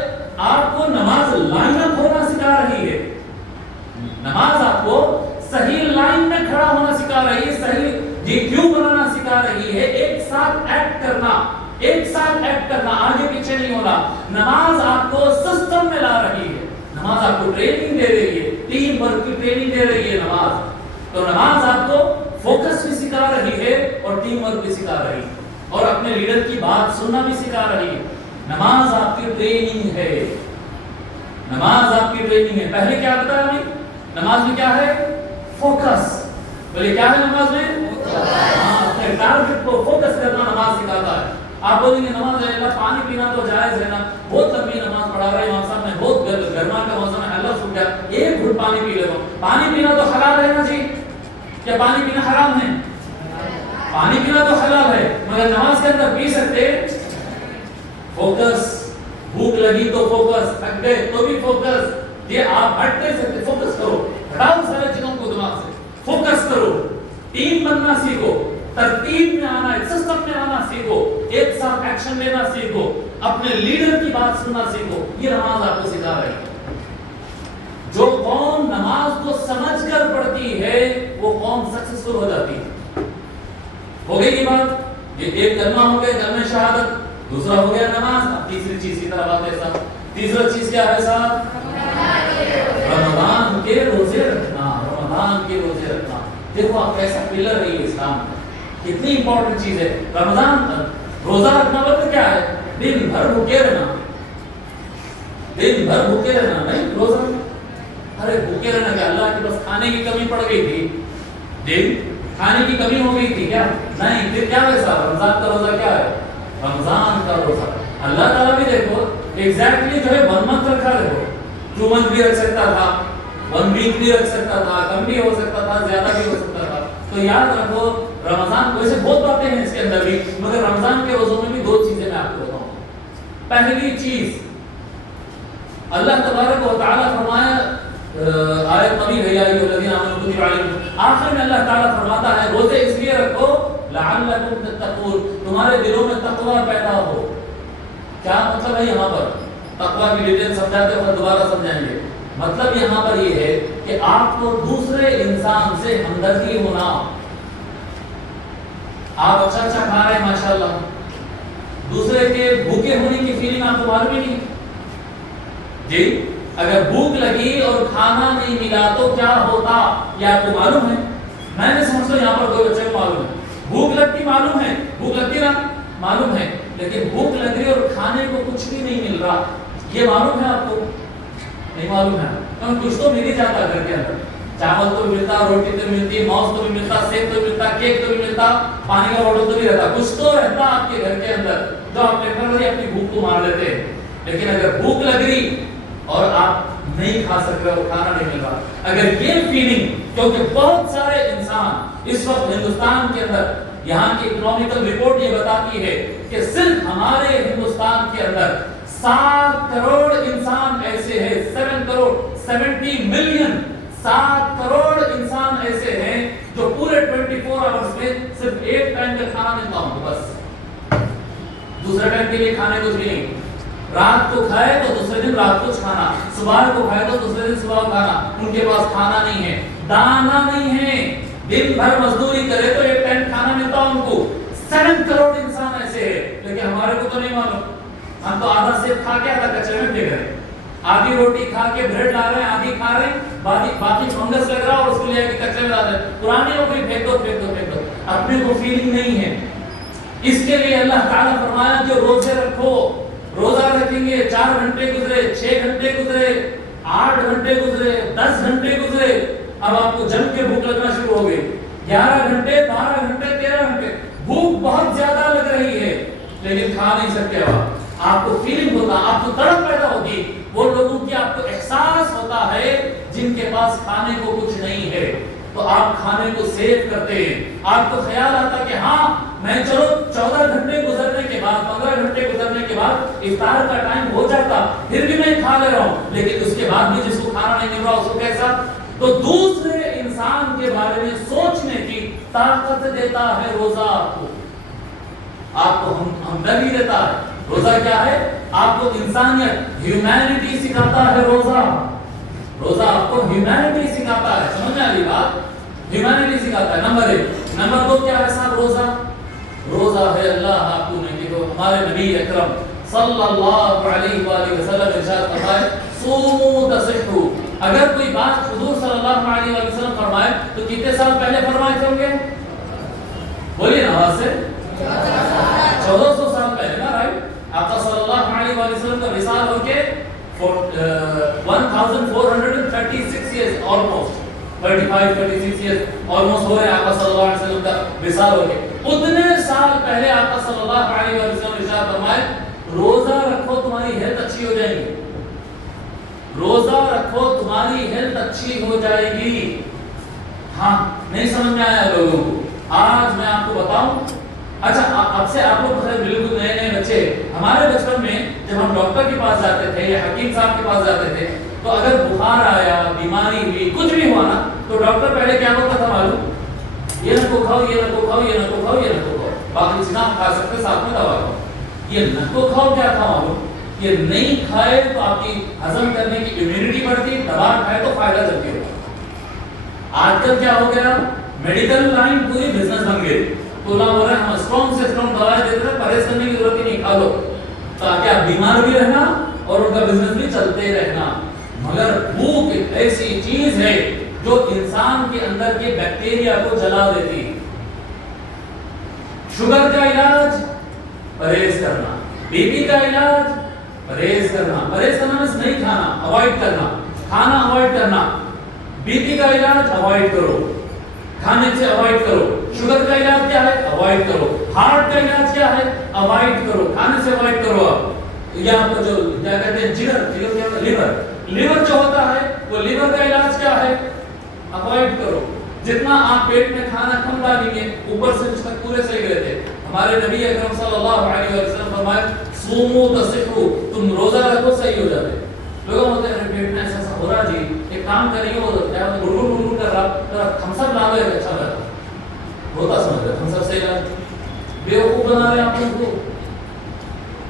آپ کو نماز لائن اپ ہونا سکھا رہی ہے، نماز آپ کو صحیح لائن میں کھڑا ہونا سکھا رہی ہے، صحیح جی کیوں بنانا سکھا رہی ہے، ایک ساتھ ایکٹ کرنا، ایک ساتھ ایکٹ کرنا، آگے پیچھے نہیں ہونا۔ نماز آپ کو سسٹم میں لا رہی ہے، نماز آپ کو ٹریننگ دے رہی ہے، ٹیم ورک کی ٹریننگ دے رہی ہے نماز۔ تو نماز آپ کو فوکس بھی سکھا رہی ہے اور ٹیم ورک بھی سکھا رہی ہے اور اپنے لیڈر کی بات سننا بھی سکھا رہی ہے۔ نماز آپ کی ٹریننگ ہے، نماز آپ کی ٹریننگ ہے۔ پہلے کیا بتایا ہمیں؟ نماز میں کیا ہے؟ فوکس۔ بولے کیا ہے نماز میں؟ اپنے ٹارگٹ کو فوکس کرنا نماز سکھاتا ہے۔ آپ بولیں گے نماز ہے اللہ، پانی پینا تو جائز ہے نا، بہت لمبی نماز پڑھا رہے ہیں امام صاحب نے، بہت گرما کا موسم ہے، اللہ سن گیا، ایک گھٹ پانی پی لیتا ہوں۔ پانی پینا تو حلال ہے نا جی، کیا پانی پینا حرام ہے؟ پانی پینا تو حلال ہے، مگر نماز کے اندر پی سکتے؟ فوکس، بھوک لگی تو فوکس، تھک گئے تو بھی فوکس، یہ آپ ہٹ نہیں سکتے، فوکس کرو، ہٹاؤ سارے چیزوں کو دماغ سے، فوکس کرو، ٹیم بننا سیکھو، ترتیب میں آنا، سسٹم میں آنا سیکھو، ایک ساتھ ایکشن لینا سیکھو، اپنے لیڈر کی بات سننا سیکھو۔ یہ نماز آپ کو سکھا رہی ہے۔ جو قوم نماز کو سمجھ کر پڑھتی ہے وہ قوم سکسیسفل ہو جاتی ہے۔ ہو گئی یہ بات، یہ ایک کلمہ ہو گیا، کلمہ شہادت، دوسرا ہو گیا نماز۔ اب تیسری چیز کی طرف آتے ہیں صاحب، تیسرا چیز کیا ہے صاحب؟ رمضان کے روزے رکھنا، رمضان کے روزے رکھنا۔ دیکھو آپ کیسا پلر رہی ہے اسلام کا، کتنی امپورٹنٹ چیز ہے رمضان۔ روزہ رکھنا مطلب کیا ہے؟ دن بھر بھوکے رہنا، دن بھر بھوکے رہنا، نہیں روزہ، ارے بھوکے رہنا کیا اللہ کے بس کھانے کی کمی پڑ گئی تھی جی، کھانے کی کمی ہو گئی تھی کیا؟ نہیں، پھر کیا ویسا رمضان کا روزہ کیا ہے؟ رمضان کا روزہ اللہ تعالیٰ بھی دیکھو ایگزیکٹلی جو ہے 1 منتھ رکھا، دیکھو 2 منتھ بھی رکھ سکتا تھا، 1 ویک بھی رکھ سکتا تھا، کم بھی ہو سکتا تھا، زیادہ بھی ہو سکتا تھا۔ تو یاد رکھو رمضان، ویسے بہت باتیں ہیں اس کے اندر بھی، مگر رمضان کے روزوں میں بھی 2 چیزیں میں آپ کو بتاؤں۔ پہلی چیز اللہ تبارک و تعالیٰ فرمایا، آیت طویل ہے، یا ایھا الذین آمنوا کتب علیکم، آخر میں اللہ تعالیٰ فرماتا ہے روزے اس لیے رکھو لعلکم تتقون، تمہارے دلوں میں تقوی پیدا ہو۔ کیا مطلب ہے یہاں پر؟ تقوی کی ڈیٹیل سمجھاتے وقت دوبارہ سمجھائیں گے۔ مطلب یہاں پر یہ ہے کہ آپ کو دوسرے انسان سے ہمدردی ہونا۔ آپ اچھا کھا رہے ہیں ماشاءاللہ، دوسرے کے بھوکے ہونے کی فیلنگ آپ کو معلوم ہی نہیں جی؟ اگر بھوک لگی اور کھانا نہیں ملا تو کیا ہوتا یہ آپ کو معلوم ہے؟ میں نے سمجھتا ہوں یہاں پر کوئی بچے کو معلوم ہے، بھوک لگتی معلوم ہے، بھوک لگتی نا معلوم ہے، لیکن بھوک لگ رہی اور کھانے کو کچھ بھی نہیں مل رہا، یہ معلوم ہے آپ کو؟ نہیں معلوم ہے، کچھ تو مل ہی جاتا گھر کے اندر، چاول تو بھی ملتا، روٹی تو بھی ملتی، ماؤس تو بھی ملتا، سیب تو بھی ملتا، کیک تو بھی ملتا، پانی کا بوتل تو بھی رہتا، کچھ تو رہتا آپ کے گھر کے اندر جو آپ ٹیکنالوجی اپنی بھوک کو مار لیتے ہیں۔ لیکن اگر بھوک لگ رہی اور آپ نہیں کھا سک رہے اور کھانا نہیں مل رہا، اگر یہ فیلنگ، کیونکہ بہت سارے انسان اس وقت ہندوستان کے اندر، یہاں کی اکنامیکل رپورٹ یہ بتاتی ہے کہ صرف ہمارے ہندوستان کے اندر 7 کروڑ انسان ایسے ہیں، 7 کروڑ 70 ملین، 7 کروڑ انسان ایسے ہیں جو پورے 24 آورز میں صرف ایک ٹائم کا کھانا ملتا ہوں، بس دوسرے ٹائم کے لیے کھانے کچھ بھی نہیں۔ رات کو کھائے تو دوسرے دن رات کو کھانا، صبح کو کھائے تو دوسرے دن صبح کھانا، ان کے پاس کھانا نہیں ہے، دانا نہیں ہے، دن بھر مزدوری کرے تو ایک ٹائم کھانا ملتا ان کو۔ 7 کروڑ انسان ایسے ہیں، لیکن ہمارے کو تو نہیں معلوم، ہم تو آدھا سیب کھا کے آدھا کچرے میں پھینک رہے، آدھی روٹی کھا کے بریڈ لا رہے ہیں، آدھی کھا رہے ہیں، باقی فنگس لگ رہا اور اس کو لے کے کچرے میں لا رہے ہیں، پرانی ہو گئی، پھینک دو پھینک دو پھینک دو، اپنے کو فیلنگ نہیں ہے۔ اس کے لیے اللہ تعالیٰ فرمایا جو روزے رکھو، روزہ رکھیں گے 4 گھنٹے گزرے، 6 گھنٹے گزرے، 8 گھنٹے گزرے، 10 گھنٹے گزرے، اب آپ کو جم کے بھوک لگنا شروع ہو گئی، 11 گھنٹے، 12 گھنٹے، 13 گھنٹے، بھوک بہت زیادہ لگ رہی ہے لیکن کھا نہیں سکتے آپ کو فیلنگ ہوتا، آپ کو تڑپ پیدا ہوتی، وہ لوگوں کی آپ کو احساس ہوتا ہے جن کے پاس کھانے کو کچھ نہیں ہے، تو آپ کھانے کو سیو کرتے ہیں، آپ کو خیال آتا کہ ہاں میں چلو 14 گھنٹے گزرنے کے بعد، 15 گھنٹے گزرنے کے بعد افطار کا ٹائم ہو جاتا، پھر بھی میں کھا لے رہا ہوں، لیکن اس کے بعد بھی جس کو کھانا نہیں مل رہا اس کو کیسا؟ تو دوسرے انسان کے بارے میں سوچنے کی طاقت دیتا ہے روزہ آپ کو ہمدردی دیتا ہے۔ روزہ کیا ہے؟ آپ کو انسانیت، ہیومینٹی سکھاتا ہے روزہ آپ کو ہیومینٹی سکھاتا ہے، سمجھ میں آ رہی بات؟ ہیومینٹی سکھاتا ہے، نمبر 1۔ نمبر 2 کیا ہے صاحب؟ روزہ ہے اللہ آپ کو نہیں کہ ہمارے نبی اکرم صلی اللہ علیہ وآلہ وسلم ارشاد فرمائے صوموا تصحوا، اگر کوئی بات حضور صلی اللہ علیہ وآلہ وسلم فرمائے تو کتنے سال پہلے فرمائے تھے ہوں گے؟ بولیے نا آواز سے، 1400 سال پہلے نا، رائٹ؟ آقا صلی اللہ علیہ وآلہ وسلم کا وصال ہو کے 1436 years almost 35-36 years almost ہو رہے ہیں آقا صلی اللہ علیہ وسلم کا وصال ہو کے، اتنے سال پہلے آقا صلی اللہ علیہ وآلہ وسلم ارشاد فرمائے روزہ رکھو تمہاری ہیلتھ اچھی ہو جائے گی، روزہ رکھو تمہاری ہیلتھ اچھی ہو جائے گی۔ ہاں نہیں سمجھ میں آیا لوگوں کو؟ آج میں آپ کو بتاؤں، اچھا اب سے آپ لوگ بالکل نئے بچے، ہمارے بچپن میں جب ہم ڈاکٹر کے پاس جاتے تھے یا حکیم صاحب کے پاس جاتے تھے تو اگر بخار آیا، بیماری ہوئی، کچھ بھی ہوا نا تو ڈاکٹر پہلے کیا بولتا تھا معلوم؟ یہ نہ کو کھاؤ، یہ نہ کو کھاؤ، یہ نہ کو کھاؤ، یہ نہ کو کھاؤ، باقی چیزیں آپ کھا سکتے ساتھ میں دوا کھاؤ، یہ نہ کو کھاؤ کیا تھا معلوم؟ یہ نہیں کھائے تو آپ کی ہضم کرنے کی امیونٹی بڑھتی، دوا کھائے تو فائدہ جلدی ہوگا۔ آج کل کیا ہو گیا؟ میڈیکل لائن پوری بزنس بن گئی، تو نہ ہو رہا ہے ہم اسٹرانگ سے اسٹرانگ دوائیں دیتے ہیں، پرہیز کرنے کی ضرورت ہی نہیں، کھا لو تاکہ آپ بیمار بھی رہنا اور ان کا بزنس بھی چلتے رہنا۔ مگر بھوک ایک ایسی چیز ہے جو انسان کے اندر کے بیکٹیریا کو جلا دیتی۔ شوگر کا علاج پرہیز کرنا، بی پی کا علاج پرہیز کرنا، پرہیز کرنا مطلب نہیں کھانا، اوائڈ کرنا، کھانا اوائڈ کرنا، بی پی کا علاج اوائڈ کرو، کھانے سے اوائڈ کرو، شوگر کا علاج کیا ہے؟ اوائڈ کرو، ہارٹ کا علاج کیا ہے؟ اوائڈ کرو، کھانے سے اوائڈ کرو۔ آپ یا آپ کو جو کیا کہتے ہیں لیور جو ہوتا ہے وہ لیور کا علاج کیا ہے؟ اوائڈ کرو۔ جتنا آپ پیٹ میں کھانا کم ڈالیں گے اوپر سے اس تک پورے صحیح رہتے۔ ہمارے نبی اکرم صلی اللہ علیہ وسلم فرمائے صوموا تصحوا، تم روزہ رکھو صحیح ہو جاتے۔ لوگ ہوتے ہیں پیٹ میں ایسا ہو رہا جی، ایک کام کریے، وہ کیا گڑگڑ کر رہا، تھمس اپ لا لو، اچھا رہتا ہوتا، سمجھ رہے تھمس اپ سے بیوقوف بنا رہے ہیں آپ لوگوں کو،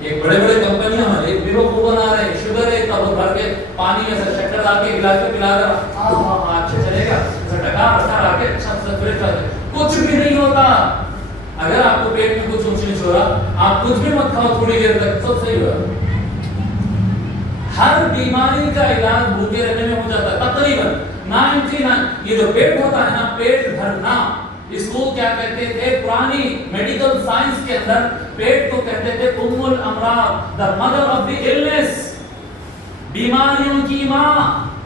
ایک بڑے بڑے کمپنیاں ہیں ایک بیوقوف بنا رہے ہیں، شوگر ایک تب بھر کے پانی میں سے شکر ڈال کے گلاس میں پلا کر ہاں اچھا چلے گا، ڈکا رکھا رکھ کے اچھا سے فریش رہتے، کچھ بھی نہیں ہوتا۔ اگر آپ کو پیٹ میں کچھ اونچ نیچ ہو رہا، آپ کچھ بھی مت کھاؤ تھوڑی دیر تک، سب صحیح ہوگا۔ ہر بیماری کا علاج بھوکے رہنے میں ہو جاتا ہے تقریباً 99۔ یہ جو پیٹ ہوتا ہے نا، پیٹ بھرنا، اس کو کیا کہتے تھے پرانی میڈیکل سائنس کے اندر؟ پیٹ کو کہتے تھے ام الامراض، the mother of the illness، بیماریوں کی ماں۔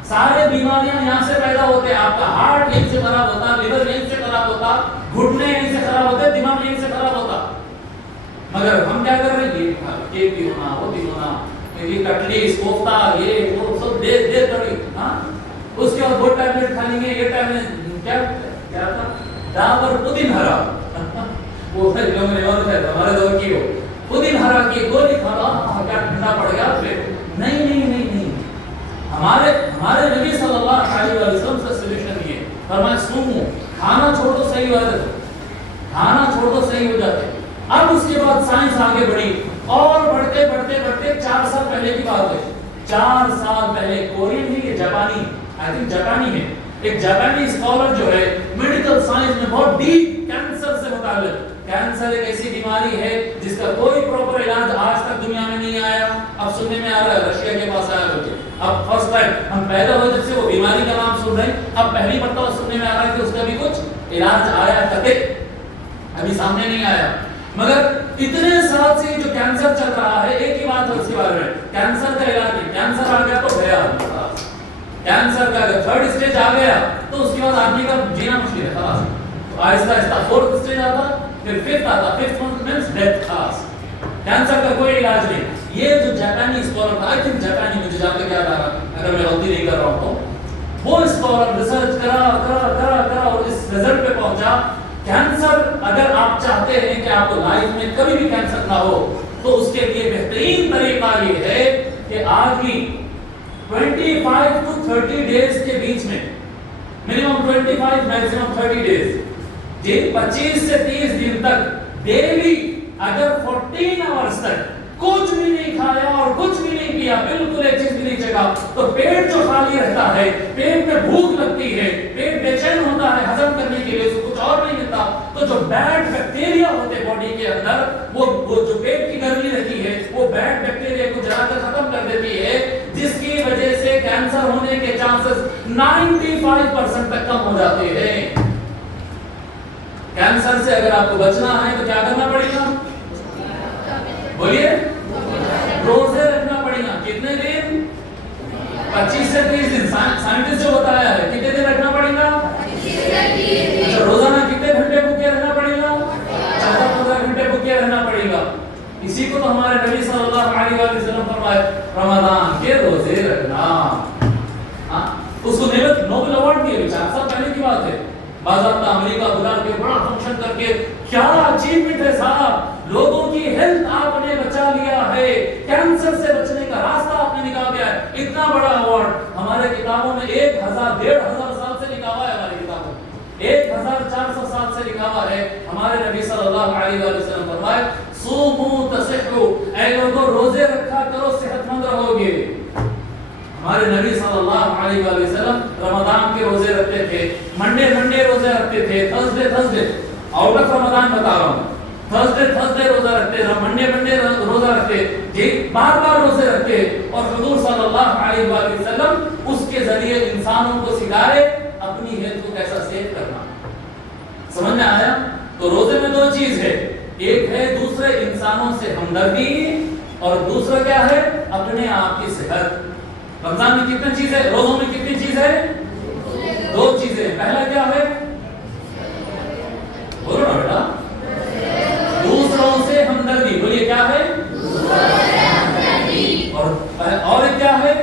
سارے بیماریاں یہاں سے پیدا ہوتے ہیں، آپ کا ہارٹ یہیں سے خراب ہوتا، لیور یہیں سے خراب ہوتا، گھٹنے یہیں سے خراب ہوتے، دماغ یہیں سے خراب ہوتا۔ مگر ہم کیا کر رہے ہیں؟ یہ بھی ہونا، وہ بھی ہونا، یہ کٹلی، کوفتہ، یہ وہ سب دے کری، ہاں اس کے بعد وہ ٹیبلٹ کھا لیں گے، یہ ٹیبلٹ کیا تھا؟ ڈابر پودین ہرا، وہ لوگوں نے اور ہمارے دور کی ہو پودین ہرا کی گولی کھا لو، کیا ٹھنڈا پڑ گیا پیٹ؟ نہیں، ہمارے نبی صلی اللہ علیہ وسلم سے سولوشن یہ فرمایا صومو، کھانا چھوڑ دو صحیح ہو جاتے، کھانا چھوڑ دو صحیح ہو جاتے۔ اب اس کے بعد سائنس آگے بڑھی اور بڑھتے 4 سال پہلے کی بات ہے، 4 سال پہلے کورین ہی یہ جاپانی، آئی تھنک جاپانی ہے، ایک جاپانی اسکالر جو ہے میڈیکل سائنس میں بہت ڈیپ کینسر سے متعلق، کینسر ایک ایسی بیماری ہے جس کا کوئی پراپر علاج آج تک دنیا میں نہیں آیا، اب سننے میں آ رہا ہے رشیا کے پاس آیا ہوگا، اب فرسٹ ٹائم ہم پیدا ہوئے جب سے وہ بیماری کا نام سن رہے ہیں، اب پہلی مرتبہ سننے میں آ رہا ہے کہ اس کا بھی کچھ علاج آیا ہے، ابھی سامنے نہیں آیا۔ مگر اتنے سال سے جو کینسر چل رہا ہے، ایک ہی بات ہے اس کے بارے میں، کینسر کا علاج نہیں، کینسر آ گیا تو گیا، کینسر کا اگر تھرڈ اسٹیج آ گیا تو اس کے بعد آدمی کا جینا مشکل ہے، خلاص آہستہ آہستہ فورتھ اسٹیج آتا، پھر ففتھ آتا، ففتھ مینس ڈیتھ، خلاص کینسر کا کوئی علاج نہیں۔ یہ جو جاپانی اسکالر تھا، آئی تھنک جاپانی، مجھے جان کے یاد آ رہا اگر میں غلطی نہیں کر رہا ہوں تو، وہ اسکالر ریسرچ کرا اور اس رزلٹ پہ پہنچا، کینسر اگر آپ چاہتے ہیں کہ آپ کو لائف میں کبھی بھی کینسر نہ ہو تو اس کے لیے بہترین طریقہ یہ ہے کہ آدمی 25 to 30 ڈیز کے بیچ میں، منیمم 25 میکسیمم 30 ڈیز، جن 25 سے 30 دن تک ڈیلی اگر 14 آورز تک کچھ بھی نہیں کھایا اور کچھ بھی نہیں پیا، بالکل ایک چیز بھی نہیں چکھا، تو پیٹ جو خالی رہتا ہے، پیٹ میں بھوک لگتی ہے، پیٹ بے چین ہوتا ہے ہضم کرنے کے لیے، اس کو کچھ اور نہیں ملتا، تو جو بیڈ بیکٹیریا ہوتے باڈی کے اندر، وہ جو پیٹ کی گرمی رہتی ہے، وہ بیڈ بیکٹیریا کو جلا کر ختم کر دیتی ہے، جس کی وجہ سے کینسر ہونے کے چانسز 95% تک کم ہو جاتے ہیں۔ کینسر سے اگر آپ کو بچنا ہے تو کیا کرنا پڑے گا؟ بولیے، روزے رکھنا پڑے گا۔ کتنے دن؟ 25 سے 30 دن۔ سائنٹسٹ جو بتایا ہے کتنے دن رکھنا پڑے گا؟ 25 سے 30 دن۔ روزانہ کتنے گھنٹے بھوکے رہنا پڑے گا؟ 14-15 گھنٹے بھوکے رہنا پڑے گا۔ اسی کو تو ہمارے نبی صلی اللہ علیہ وآلہ وسلم فرمائے، رمضان کے روزے رکھنا۔ اس کو نوبل ایوارڈ دیا، 4 سال پہلے کی بات ہے، باضابطہ امریکہ بلا کے بڑا فنکشن کر کے، کیا اچیومنٹ ہے صاحب، لوگوں کی ہیلتھ آپ نے بچا لیا ہے، کینسر سے بچنے کا راستہ آپ نے نکال دیا ہے، اتنا بڑا ایوارڈ ہمارے کتابوں میں 1000-1500 سال سے لکھا ہوا ہے، ہماری کتابوں میں 1400 سال سے لکھا ہوا ہے۔ ہمارے نبی صلی اللہ علیہ وآلہ وسلم فرمائے، صوموا تصحوا، اے لوگوں روزے رکھا کرو صحت مند رہو گے۔ ہمارے نبی صلی اللہ علیہ وآلہ وسلم رمضان کے روزے رکھتے تھے، منڈے روزے رکھتے تھے، تھرسڈے آؤٹ آف رمضان بتا رہا ہوں، تھرسڈے روزہ رکھتے، منڈے روزہ رکھتے، جی بار روزے رکھتے، اور حضور صلی اللہ علیہ وآلہ وسلم اس کے ذریعے انسانوں کو سکھائے اپنی ہیلتھ کو کیسا سیو کرنا۔ سمجھ میں آیا؟ تو روزے میں 2 چیز ہے، ایک ہے دوسرے انسانوں سے ہمدردی، اور دوسرا کیا ہے؟ اپنے آپ کی صحت۔ رمضان میں کتنی چیز ہے؟ روزوں میں کتنی چیز ہے؟ 2 چیزیں۔ پہلا کیا ہے؟ بولو نا بیٹا، دوسروں سے ہمدردی۔ بولیے کیا ہے؟ اور کیا ہے؟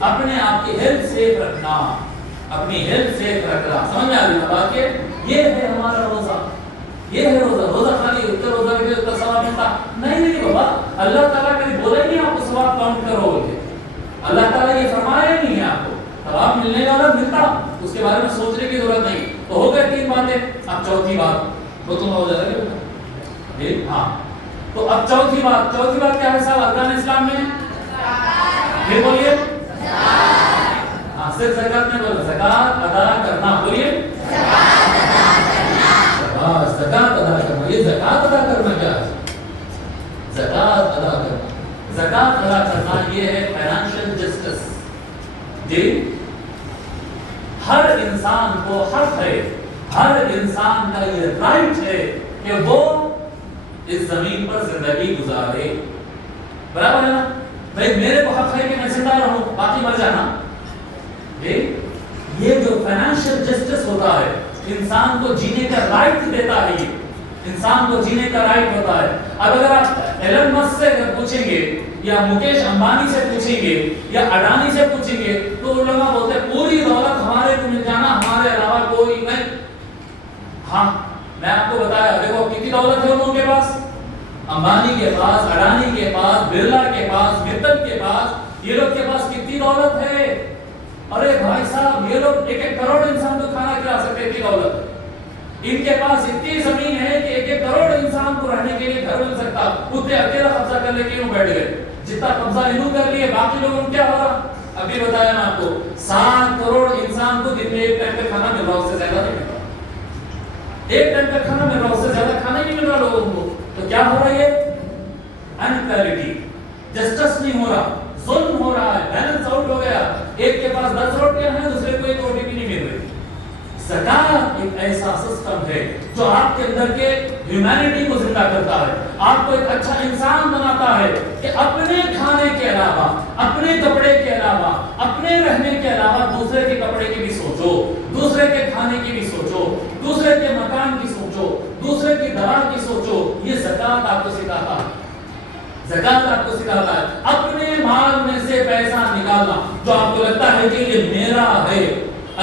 اپنے آپ کی ہیلتھ سیف رکھنا، اپنی ہیلتھ سیف رکھنا۔ سمجھ میں آ رہی ہے بات کہ یہ ہے ہمارا روزہ، یہ ہے روزہ خالی اتنے روزہ کے اتنا ثواب ملتا نہیں بابا، اللہ تعالیٰ کبھی بولا ہی نہیں آپ کو ثواب کاؤنٹ کرو گے، اللہ تعالیٰ یہ فرمایا ہی نہیں ہے آپ کو، ثواب ملنے والا ملتا، اس کے بارے میں سوچنے کی ضرورت نہیں۔ تو ہو گئے 3 باتیں، اب چوتھی بات وہ تم ہو جائے گا۔ ہاں تو اب چوتھی بات کیا ہے صاحب ارکان اسلام میں؟ پھر بولیے، صرف زکات میں بولو، زکات ادا کرنا، بولیے زکات ادا کرنا۔ یہ زکات ادا کرنا کیا ہے؟ زکات ادا کرنا یہ ہے فائنانشل جسٹس۔ جی ہر انسان کو حق ہے، ہر انسان کا یہ رائٹ ہے کہ وہ اس زمین پر زندگی گزارے، برابر ہے نا؟ بھائی میرے کو حق ہے کہ میں زندہ رہوں، باقی مر جانا۔ یہ جو فائنانشیل جسٹس ہوتا ہے، انسان کو جینے کا رائٹ دیتا ہے، یہ انسان کو جینے کا رائٹ ہوتا ہے۔ اب اگر آپ ایلن مسک سے پوچھیں گے یا مکیش امبانی سے پوچھیں گے یا اڈانی سے پوچھیں گے تو وہ لوگ بولتے ہیں پوری دولت ہمارے کو مل جانا، ہمارے علاوہ کوئی نہیں۔ ہاں میں آپ کو بتایا، دیکھو کتنی دولت ہے ان کے پاس، امبانی کے پاس، اڈانی کے پاس، برلا کے پاس، متل کے پاس، یہ لوگ کے پاس کتنی دولت ہے۔ ارے بھائی صاحب یہ لوگ 1-1 کروڑ انسان کو کھانا کھلا سکتے، اتنی دولت، ان کے پاس اتنی زمین ہے کہ 1-1 کروڑ انسان کو رہنے کے لیے گھر مل سکتا، اتنے اکیلا قبضہ کر لے کے انہوں بیٹھ گئے، جتنا قبضہ انہوں کر لیے باقی لوگوں کو کیا ہو رہا؟ ابھی بتایا میں آپ کو 7 کروڑ انسان کو دن میں 1 ٹائم پہ کھانا مل رہا، اس سے زیادہ نہیں مل رہا، 1 ٹائم پہ کھانا مل رہا، اس سے زیادہ کھانا نہیں مل رہا لوگوں کو۔ تو کیا ہو رہا ہے؟ انکوالٹی، جسٹس نہیں ہو رہا، ظلم ہو رہا ہے، بیلنس آؤٹ ہو گیا، ایک کے پاس 10 روٹیاں ہیں، دوسرے کو 1 روٹی بھی نہیں مل رہی۔ زکات ایک ایسا سسٹم ہے جو آپ کے اندر کے ہیومینٹی کو زندہ کرتا ہے، آپ کو ایک اچھا انسان بناتا ہے کہ اپنے کھانے کے علاوہ، اپنے کپڑے کے علاوہ، اپنے رہنے کے علاوہ دوسرے کے کپڑے کی بھی سوچو، دوسرے کے کھانے کی بھی سوچو، دوسرے کے مکان کی سوچو، دوسرے کی دوا کی سوچو۔ یہ زکات آپ کو سکھاتا ہے، زکات آپ کو سکھاتا ہے اپنے مال میں سے پیسہ نکالنا جو آپ کو لگتا ہے کہ یہ میرا ہے۔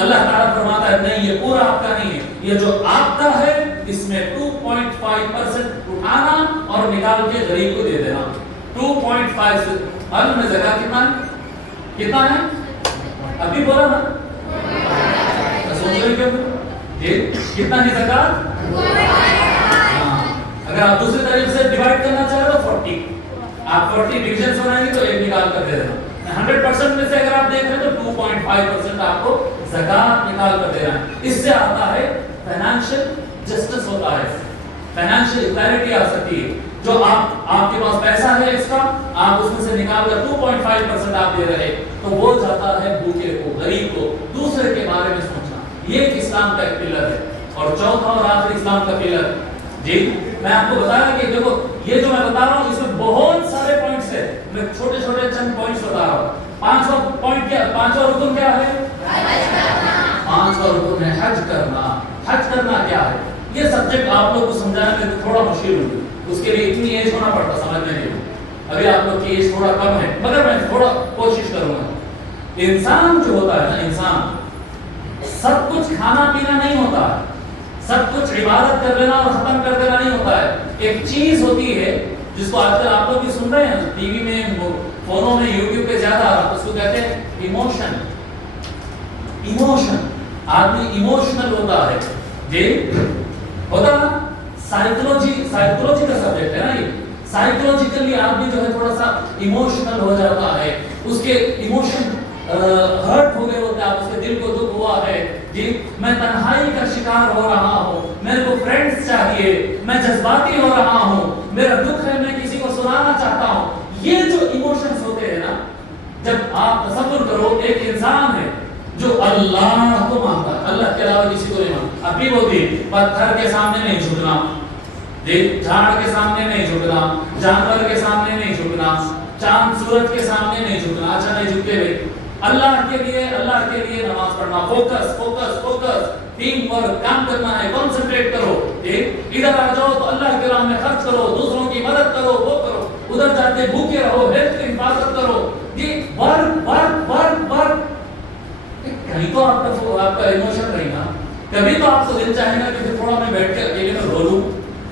اللہ تعالیٰ فرماتا ہے نہیں، یہ پورا آپ کا نہیں ہے، یہ جو آپ کا ہے اس میں 2.5% اٹھانا اور نکال کے غریب کو دے دینا۔ 2.5 معلوم ہے زکات کتنا ہے؟ کتنا ہے؟ ابھی بولا نا، سوچ رہے کیوں؟ کتنا ہے زکات؟ اگر آپ دوسرے طریقے سے ڈیوائڈ کرنا چاہیں تو 40، آپ 40 ڈویژنز بنائیں گے تو ایک نکال کر دے دینا۔ 100% میں سے اگر آپ دیکھ رہے ہیں تو 2.5% آپ کو زکات نکال کر دینا ہے۔ اس سے آتا ہے فائنینشیل جسٹس ہوتا ہے، فائنینشیل ایکوالٹی آ سکتی ہے۔ جو آپ کے پاس پیسہ ہے ایکسٹرا، آپ اس میں سے نکال کر 2.5% آپ دے رہے تو وہ جاتا ہے بھوکے کو، غریب کو، دوسرے کے بارے میں سوچنا۔ یہ ایک اسلام کا ایک پلر ہے۔ اور چوتھا اور آخری اسلام کا پلر، جی میں آپ کو بتایا کہ دیکھو یہ جو میں بتا رہا ہوں اس میں بہت سارے پوائنٹس ہیں، میں چھوٹے چھوٹے چند پوائنٹس بتا رہا ہوں۔ 500 پوائنٹ کیا، 500 رکن کیا ہے؟ حج کرنا۔ 500 رکن ہے حج کرنا۔ حج کرنا کیا ہے؟ یہ سبجیکٹ آپ لوگ کو سمجھانے میں تھوڑا مشکل ہوگی، اس کے لیے اتنی ایج ہونا پڑتا سمجھنے کے لیے۔ ابھی آپ لوگ کی ایج تھوڑا کم ہے مگر میں تھوڑا کوشش کروں گا۔ انسان جو ہوتا ہے نا، انسان سب کچھ کھانا پینا نہیں ہوتا ہے، سب کچھ عبادت کر لینا اور ختم کر دینا نہیں ہوتا ہے۔ ایک چیز ہوتی ہے جس کو آج کل آپ لوگ بھی سن رہے ہیں ٹی وی میں، فونوں میں، یوٹیوب پہ زیادہ آ رہا ہے، اس کو کہتے ہیں ایموشن۔ ایموشن، آدمی ایموشنل ہوتا ہے، جی ہوتا نا۔ سائیکولوجی کا سبجیکٹ ہے نا یہ۔ سائیکولوجیکلی آدمی جو ہے تھوڑا سا ایموشنل ہو جاتا ہے، اس کے ایموشن ہرٹ ہو گئے ہوتے ہیں، اس کے دل کو دکھ ہوا ہے، جی میں تنہائی کا شکار ہو رہا ہوں، میرے کو فرینڈز چاہیے، میں جذباتی ہو رہا ہوں، میرا دکھ ہے، میں کسی کو سنانا چاہتا ہوں۔ یہ جو ایموشنز ہوتے ہیں نا، جب آپ تصور کرو ایک انسان ہے جو اللہ کو مانتا ہے، اللہ کے علاوہ کسی کو نہیں مانتا، ابھی بولتی پتھر کے سامنے نہیں جھکنا، جھاڑ کے سامنے نہیں جھکنا، جانور کے سامنے نہیں جھکنا، چاند سورج کے سامنے نہیں جھکنا، اچھا نہیں جھکتے ہوئے اللہ کے لیے نماز پڑھنا، focus focus focus, team work, کام کرنا ہے، کنسنٹریٹ کرو، ادھر آ جاؤ تو اللہ کے راہ میں خرچ کرو، دوسروں کی مدد کرو، وہ کرو، ادھر جاتے بھوکے رہو، ہیلتھ کی حفاظت کرو، جی ورک ورک ورک ورک۔ کہیں تو آپ کا ایموشن رہے گا، کبھی تو آپ کو دل چاہے گا کہ تھوڑا میں بیٹھ کے اکیلے میں رو لوں،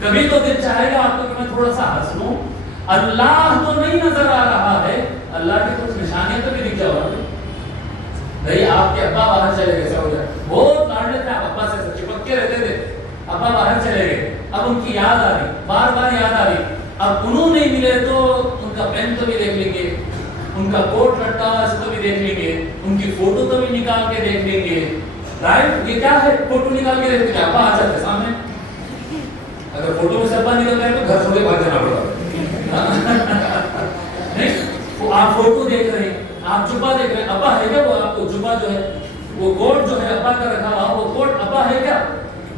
کبھی تو دل چاہے گا آپ کو کہ میں تھوڑا سا ہنس لوں۔ اللہ تو نہیں نظر آ رہا ہے، اللہ کی کچھ نشانیاں تو بھی دکھ جاؤ گا بھائی۔ آپ کے ابا باہر چلے گئے سعودی، بہت لاڈلے تھے آپ ابا سے، چپک کے رہتے تھے، ابا باہر چلے گئے، اب ان کی یاد آ رہی، بار بار یاد آ رہی، اب انہوں نہیں ملے تو ان کا پین تو بھی دیکھ لیں گے، ان کا کوٹ لٹکا ہوا اس کو بھی دیکھ لیں گے، ان کی فوٹو تو بھی نکال کے دیکھ لیں گے، رائٹ؟ یہ کیا ہے؟ فوٹو نکال کے دیکھتے ہیں، ابا آ جاتے سامنے، اگر فوٹو میں سے ابا نکل رہے ہیں تو گھر چھوڑ کے بھاگ جانا پڑتا نہیں، آپ فوٹو دیکھ رہے ہیں، آپ جبہ دیکھ رہے ہیں، ابا ہے کیا وہ آپ کو جبہ جو ہے، وہ کوٹ جو ہے ابا کا رکھا ہوا، وہ کوٹ ابا ہے کیا؟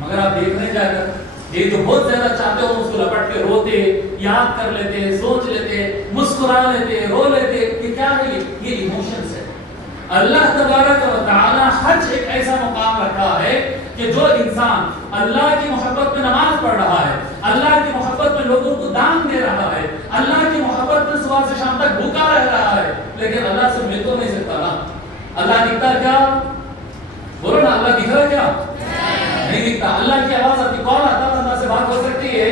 مگر آپ دیکھ نہیں جائے گا، یہ جو بہت زیادہ چاہتے ہو اس کو لپٹ کے روتے، یاد کر لیتے، سوچ لیتے، مسکرا لیتے، رو لیتے، یہ کیا ہے؟ یہ ایموشنز ہے۔ اللہ تبارک و تعالی حج ایک ایسا مقام رکھا ہے کہ جو انسان اللہ کی محبت میں نماز پڑھ رہا ہے، اللہ کی محبت میں لوگوں کو دان دے رہا ہے، اللہ کی محبت میں صبح سے شام تک بھوکا رہ رہا ہے، لیکن اللہ سے مل تو نہیں سکتا نا۔ اللہ دکھتا کیا؟ بولو نا، اللہ دکھ رہا کیا؟ نہیں دکھتا۔ اللہ کی آواز آتی، کون آتا ہے اللہ سے بات ہو سکتی ہے؟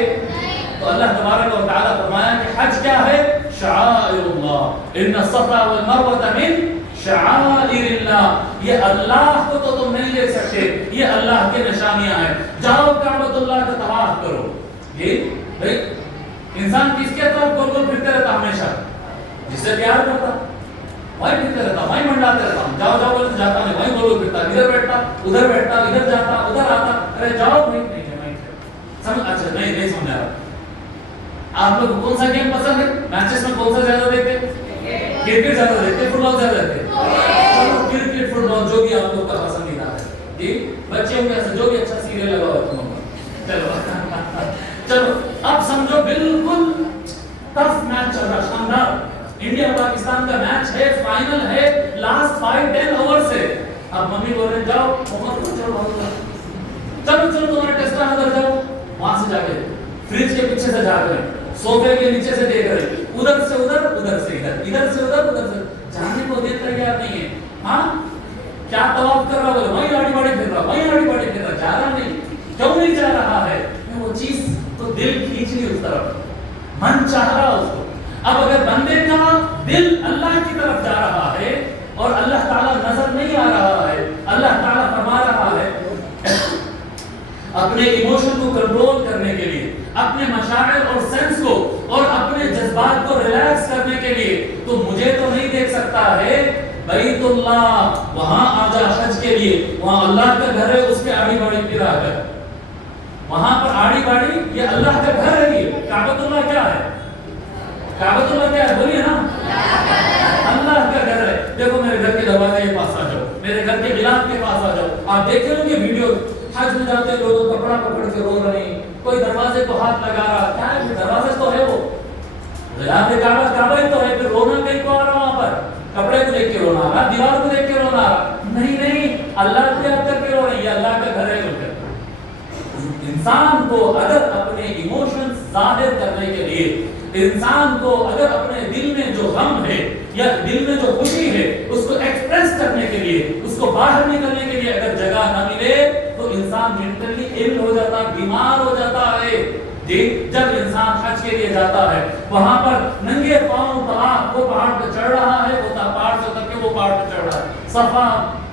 تو اللہ تبارک و تعالی فرمایا کہ حج کیا ہے؟ شعائر اللہ، ان الصفا والمروہ من شعائر اللہ۔ یہ اللہ کو تو تم نہیں دیکھ سکتے، یہ اللہ کی نشانیاں ہیں۔ جاؤ کعبۃ اللہ کا طواف کرو۔ یہ بھائی انسان کس کے طرف گول گول پھرتے رہتا ہمیشہ؟ جس سے پیار کرتا وہیں پھرتے رہتا، وہیں منڈاتے رہتا، جاؤ جاؤ بولتے جاتا نہیں، وہیں گول گول پھرتا، ادھر بیٹھتا ادھر بیٹھتا، ادھر جاتا ادھر آتا، ارے جاؤ بھائی، نہیں ہے سمجھ، اچھا نہیں سمجھ آ رہا۔ آپ لوگ کون سا گیم پسند ہے؟ میچز میں کون سا زیادہ دیکھتے؟ کرکٹ زیادہ دیکھتے، فٹ بال زیادہ دیکھتے؟ چلو کرکٹ فٹ بال جو بھی آپ لوگ کا پسندیدہ ہے، جی بچوں کے جو بھی اچھا سیریل لگا ہوا تم چلو چلو اب سمجھو بالکل ٹف میچ چل رہا شاندار انڈیا پاکستان کا میچ ہے فائنل ہے لاسٹ 5-10 اوورز ہے اب ممی بول رہے جاؤ عمر چلو چلو تمہارا ٹیسٹ اندر جاؤ وہاں سے جا کے فریج کے پیچھے سے جا کر صوفے کے نیچے سے دیکھ رہے ادھر سے ادھر ادھر سے ادھر ادھر سے ادھر ادھر سے جانے کو دیکھ رہے یار نہیں ہے ہاں کیا طواف کر رہا بولے وہیں آڑی باڑی پھر رہا وہیں آڑی باڑی پھر رہا جا رہا نہیں کیوں نہیں جا رہا ہے وہ چیز تو دل کھینچ لی اس طرف من چاہ رہا اس کو اب اگر بندے کا دل اللہ کی طرف جا رہا ہے اور اللہ تعالیٰ نظر نہیں آ رہا ہے اللہ تعالیٰ فرما رہا ہے اپنے ایموشن کو کنٹرول کرنے کے لیے اپنے مشاعر اور سینس کو اور اپنے جذبات کو ریلیکس کرنے کے لیے تو مجھے تو نہیں دیکھ سکتا ہے بیت اللہ وہاں آ جا حج کے لیے وہاں اللہ کا گھر ہے اس کے آڑی باڑی پھر آ کر وہاں پر آڑی باڑی یہ اللہ کا گھر ہے یہ کعبۃ اللہ کیا ہے کعبۃ اللہ کیا ہے بولیے نا اللہ کا گھر ہے دیکھو میرے گھر کے دروازے کے پاس آ جاؤ میرے گھر کے غلاف کے پاس آ جاؤ آپ دیکھتے ہو یہ ویڈیو حج میں جاتے لوگ کپڑا پکڑ کے رو رہے ہیں کوئی دروازے کو ہاتھ لگا رہا کیا ہے دروازے تو ہے وہ غلاف کعبہ کعبہ ہی تو ہے پھر رونا کہیں کو آ رہا وہاں پر کپڑے کو دیکھ کے رونا آ رہا دیوار کو دیکھ کے رونا آ رہا نہیں اللہ کو یاد کر کے رو رہے ہیں یہ اللہ کا گھر ہے انسان کو اگر اپنے ایموشنز ظاہر کرنے کے لیے انسان کو اگر اپنے دل میں جو غم ہے یا دل میں جو خوشی ہے اس کو ایکسپریس کرنے کے لیے اس کو باہر نکلنے کے لیے اگر جگہ نہ ملے تو انسان مینٹلی ایل ہو جاتا بیمار ہو جاتا ہے جب انسان حج کے لیے جاتا ہے وہاں پر ننگے پاؤں طواف وہ پہاڑ پہ چڑھ رہا ہے وہ پہاڑ سے اتر کے وہ پہاڑ پہ چڑھ رہا ہے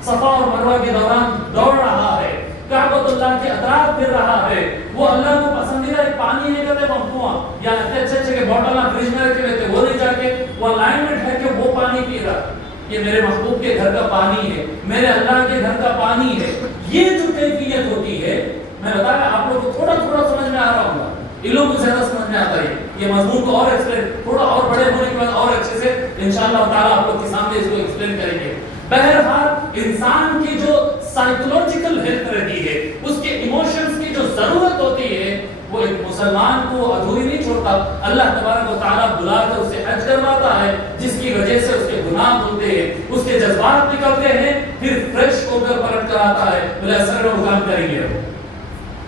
صفا اور مروہ کے دوران دوڑ رہا ہے کعبۃ اللہ کے اطراف پھر رہا ہے وہ اللہ کو پسندیدہ ایک پانی ہے کہتے ہیں کنواں یا اچھے کے بوٹل فریج میں رکھے ہوئے وہ نہیں جا کے وہ الائنمنٹ ہے کہ وہ پانی پی رہا یہ میرے محبوب کے گھر کا پانی ہے میرے اللہ کے گھر کا پانی ہے یہ جو کیفیت ہوتی ہے میں بتایا آپ لوگ کو تھوڑا سمجھ میں آ رہا ہوگا ان لوگوں کو زیادہ سمجھ میں آتا ہے یہ مضمون کو اور ایکسپلین تھوڑا اور بڑے ہونے کے بعد اور اچھے سے انشاءاللہ تعالیٰ آپ لوگ کے سامنے اس کو ایکسپلین کریں گے بہرحال انسان کی جو سائیکولوجیکل ہیلتھ رہتی ہے اس کے ایموشنز کی جو ضرورت ہوتی ہے وہ ایک مسلمان کو ادھوری نہیں چھوڑتا اللہ تبارک و تعالیٰ بلا کر اسے حج کرواتا ہے جس کی وجہ سے اس کے گناہ دھلتے ہیں اس کے جذبات نکلتے ہیں پھر فریش ہو کر پلٹ کر آتا ہے بولے اثر و کام کریں گے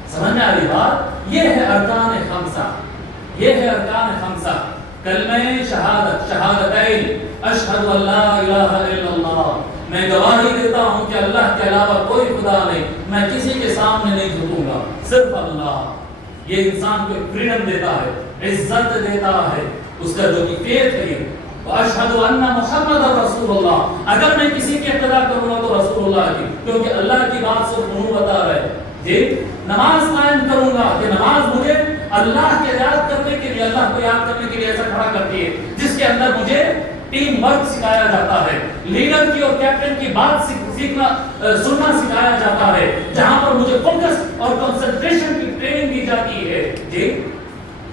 سمجھ میں آ رہی بات یہ ہے ارکان خمسہ یہ ہے ارکان خمسہ کلمہ شہادتین اشہد ان لا الہ الا اللہ میں گواہی دیتا ہوں کہ اللہ کے علاوہ کوئی خدا نہیں میں کسی کے سامنے نہیں جھکوں گا صرف اللہ یہ انسان کو فریڈم دیتا ہے عزت دیتا ہے اس کا جو کیفیت ہے واشہد ان محمد رسول اللہ اگر میں کسی کی اقتدا کروں گا تو رسول اللہ کی کیونکہ اللہ کی بات سے انہوں بتا رہے جی نماز قائم کروں گا کہ نماز مجھے اللہ کے یاد کرنے کے لیے اللہ کو یاد کرنے کے لیے ایسا کھڑا کرتی ہے جس کے اندر مجھے ٹیم ورک سکھایا جاتا ہے لیڈر کی اور کیپٹن کی بات سننا سکھایا جاتا ہے جہاں پر مجھے فوکس اور کنسنٹریشن کی ٹریننگ دی جاتی ہے جی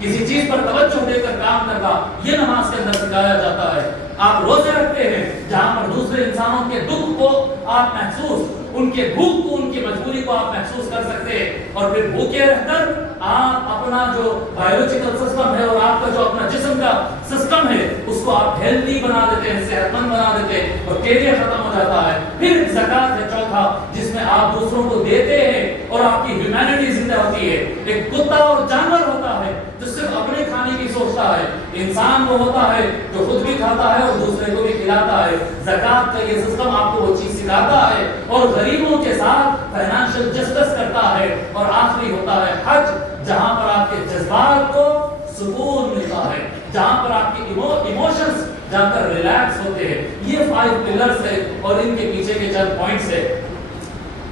کسی چیز پر توجہ دے کر کام کرنا یہ نماز کے اندر سکھایا جاتا ہے آپ روزے رکھتے ہیں جہاں پر دوسرے انسانوں کے دکھ کو آپ محسوس ان کے بھوک کو ان کی مجبوری کو آپ محسوس کر سکتے ہیں اور پھر بھوکے رہ کر آپ اپنا جو بایولوجیکل سسٹم ہے اور آپ کا جو اپنا جسم کا سسٹم ہے اس کو آپ ہیلتھی بنا دیتے ہیں صحت مند بنا دیتے ہیں اور کیریئر ختم ہو جاتا ہے پھر زکات ہے چوتھا جس میں آپ دوسروں کو دیتے ہیں اور آپ کی ہیومینٹی زندہ ہوتی ہے ایک کتا اور جانور ہوتا ہے جو صرف اپنے کھانے کی سوچتا ہے انسان وہ ہوتا ہے جو خود بھی کھاتا ہے اور دوسرے کو بھی کھلاتا ہے زکات کا یہ سسٹم آپ کو وہ چیز سکھاتا ہے اور غریبوں کے ساتھ فائنانشل جسٹس کرتا ہے اور آخری ہوتا ہے حج جہاں پر آپ کے جذبات کو سکون ملتا ہے جہاں پر آپ کی ایموشنز جا کر ریلیکس ہوتے ہیں یہ 5 پلرز ہے اور ان کے پیچھے کے چند پوائنٹس ہے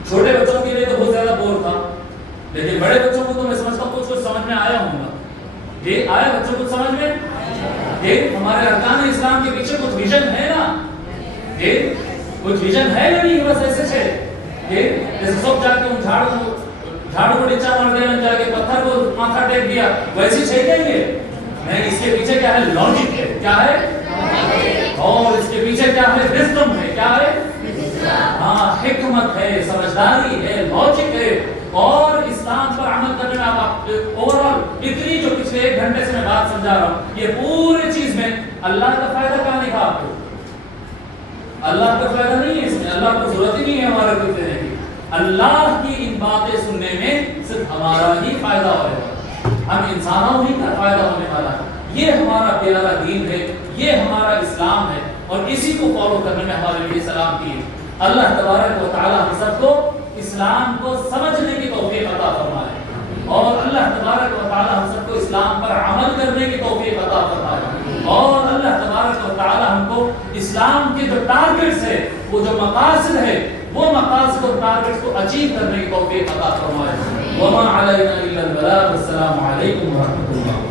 چھوٹے بچوں کے لیے تو بہت زیادہ بور تھا لیکن بڑے بچوں کو تو میں سمجھتا ہوں کچھ سمجھ میں آیا ہوں گا یہ آیا بچوں کو سمجھ میں یہ ہمارے ارکان اسلام کے پیچھے کچھ ویژن ہے نا یہ کچھ ویژن ہے یا نہیں بس ایسے ہے یہ جیسے سب جا کے جھاڑو کو نیچا مار دیا جا کے پتھر کو ماتھا ٹیک دیا ویسی ہے کیا یہ نہیں اس کے پیچھے کیا ہے لاجک ہے کیا ہے اور اس کے پیچھے کیا ہے وزڈم ہے کیا ہے ہاں حکمت ہے، سمجھداری ہے، لاجک ہے، اور اسلام پر عمل کرنے میں آپ اوور آل اتنی جو پچھلے 1 گھنٹے سے میں بات سمجھا رہا ہوں، یہ پوری چیز میں اللہ کا فائدہ کہاں لکھا آپ کو؟ اللہ کا فائدہ نہیں ہے اس میں، اللہ کو ضرورت ہی نہیں ہے ہمارے کو دینے کی. اللہ کی ان باتیں سننے میں صرف ہمارا ہی فائدہ ہوگا، ہم انسانوں ہی کا فائدہ ہونے والا ہے. یہ ہمارا پیارا دین ہے، یہ ہمارا اسلام ہے، اور اسی کو فالو کرنے میں ہمارے لیے سلام کی ہے. اللہ تبارک و تعالی ہم سب کو اسلام کو سمجھنے کی توفیق عطا فرمائے، اور اللہ تبارک و تعالی ہم سب کو اسلام پر عمل کرنے کی توفیق عطا فرمائے، اور اللہ تبارک و تعالی ہم کو اسلام کے جو ٹارگٹس ہے، وہ جو مقاصد ہے، وہ مقاصد اور ٹارگٹس کو اچیو کرنے کی توفیق عطا فرمائے. وما علینا الا البلاغ. السلام علیکم ورحمۃ اللہ.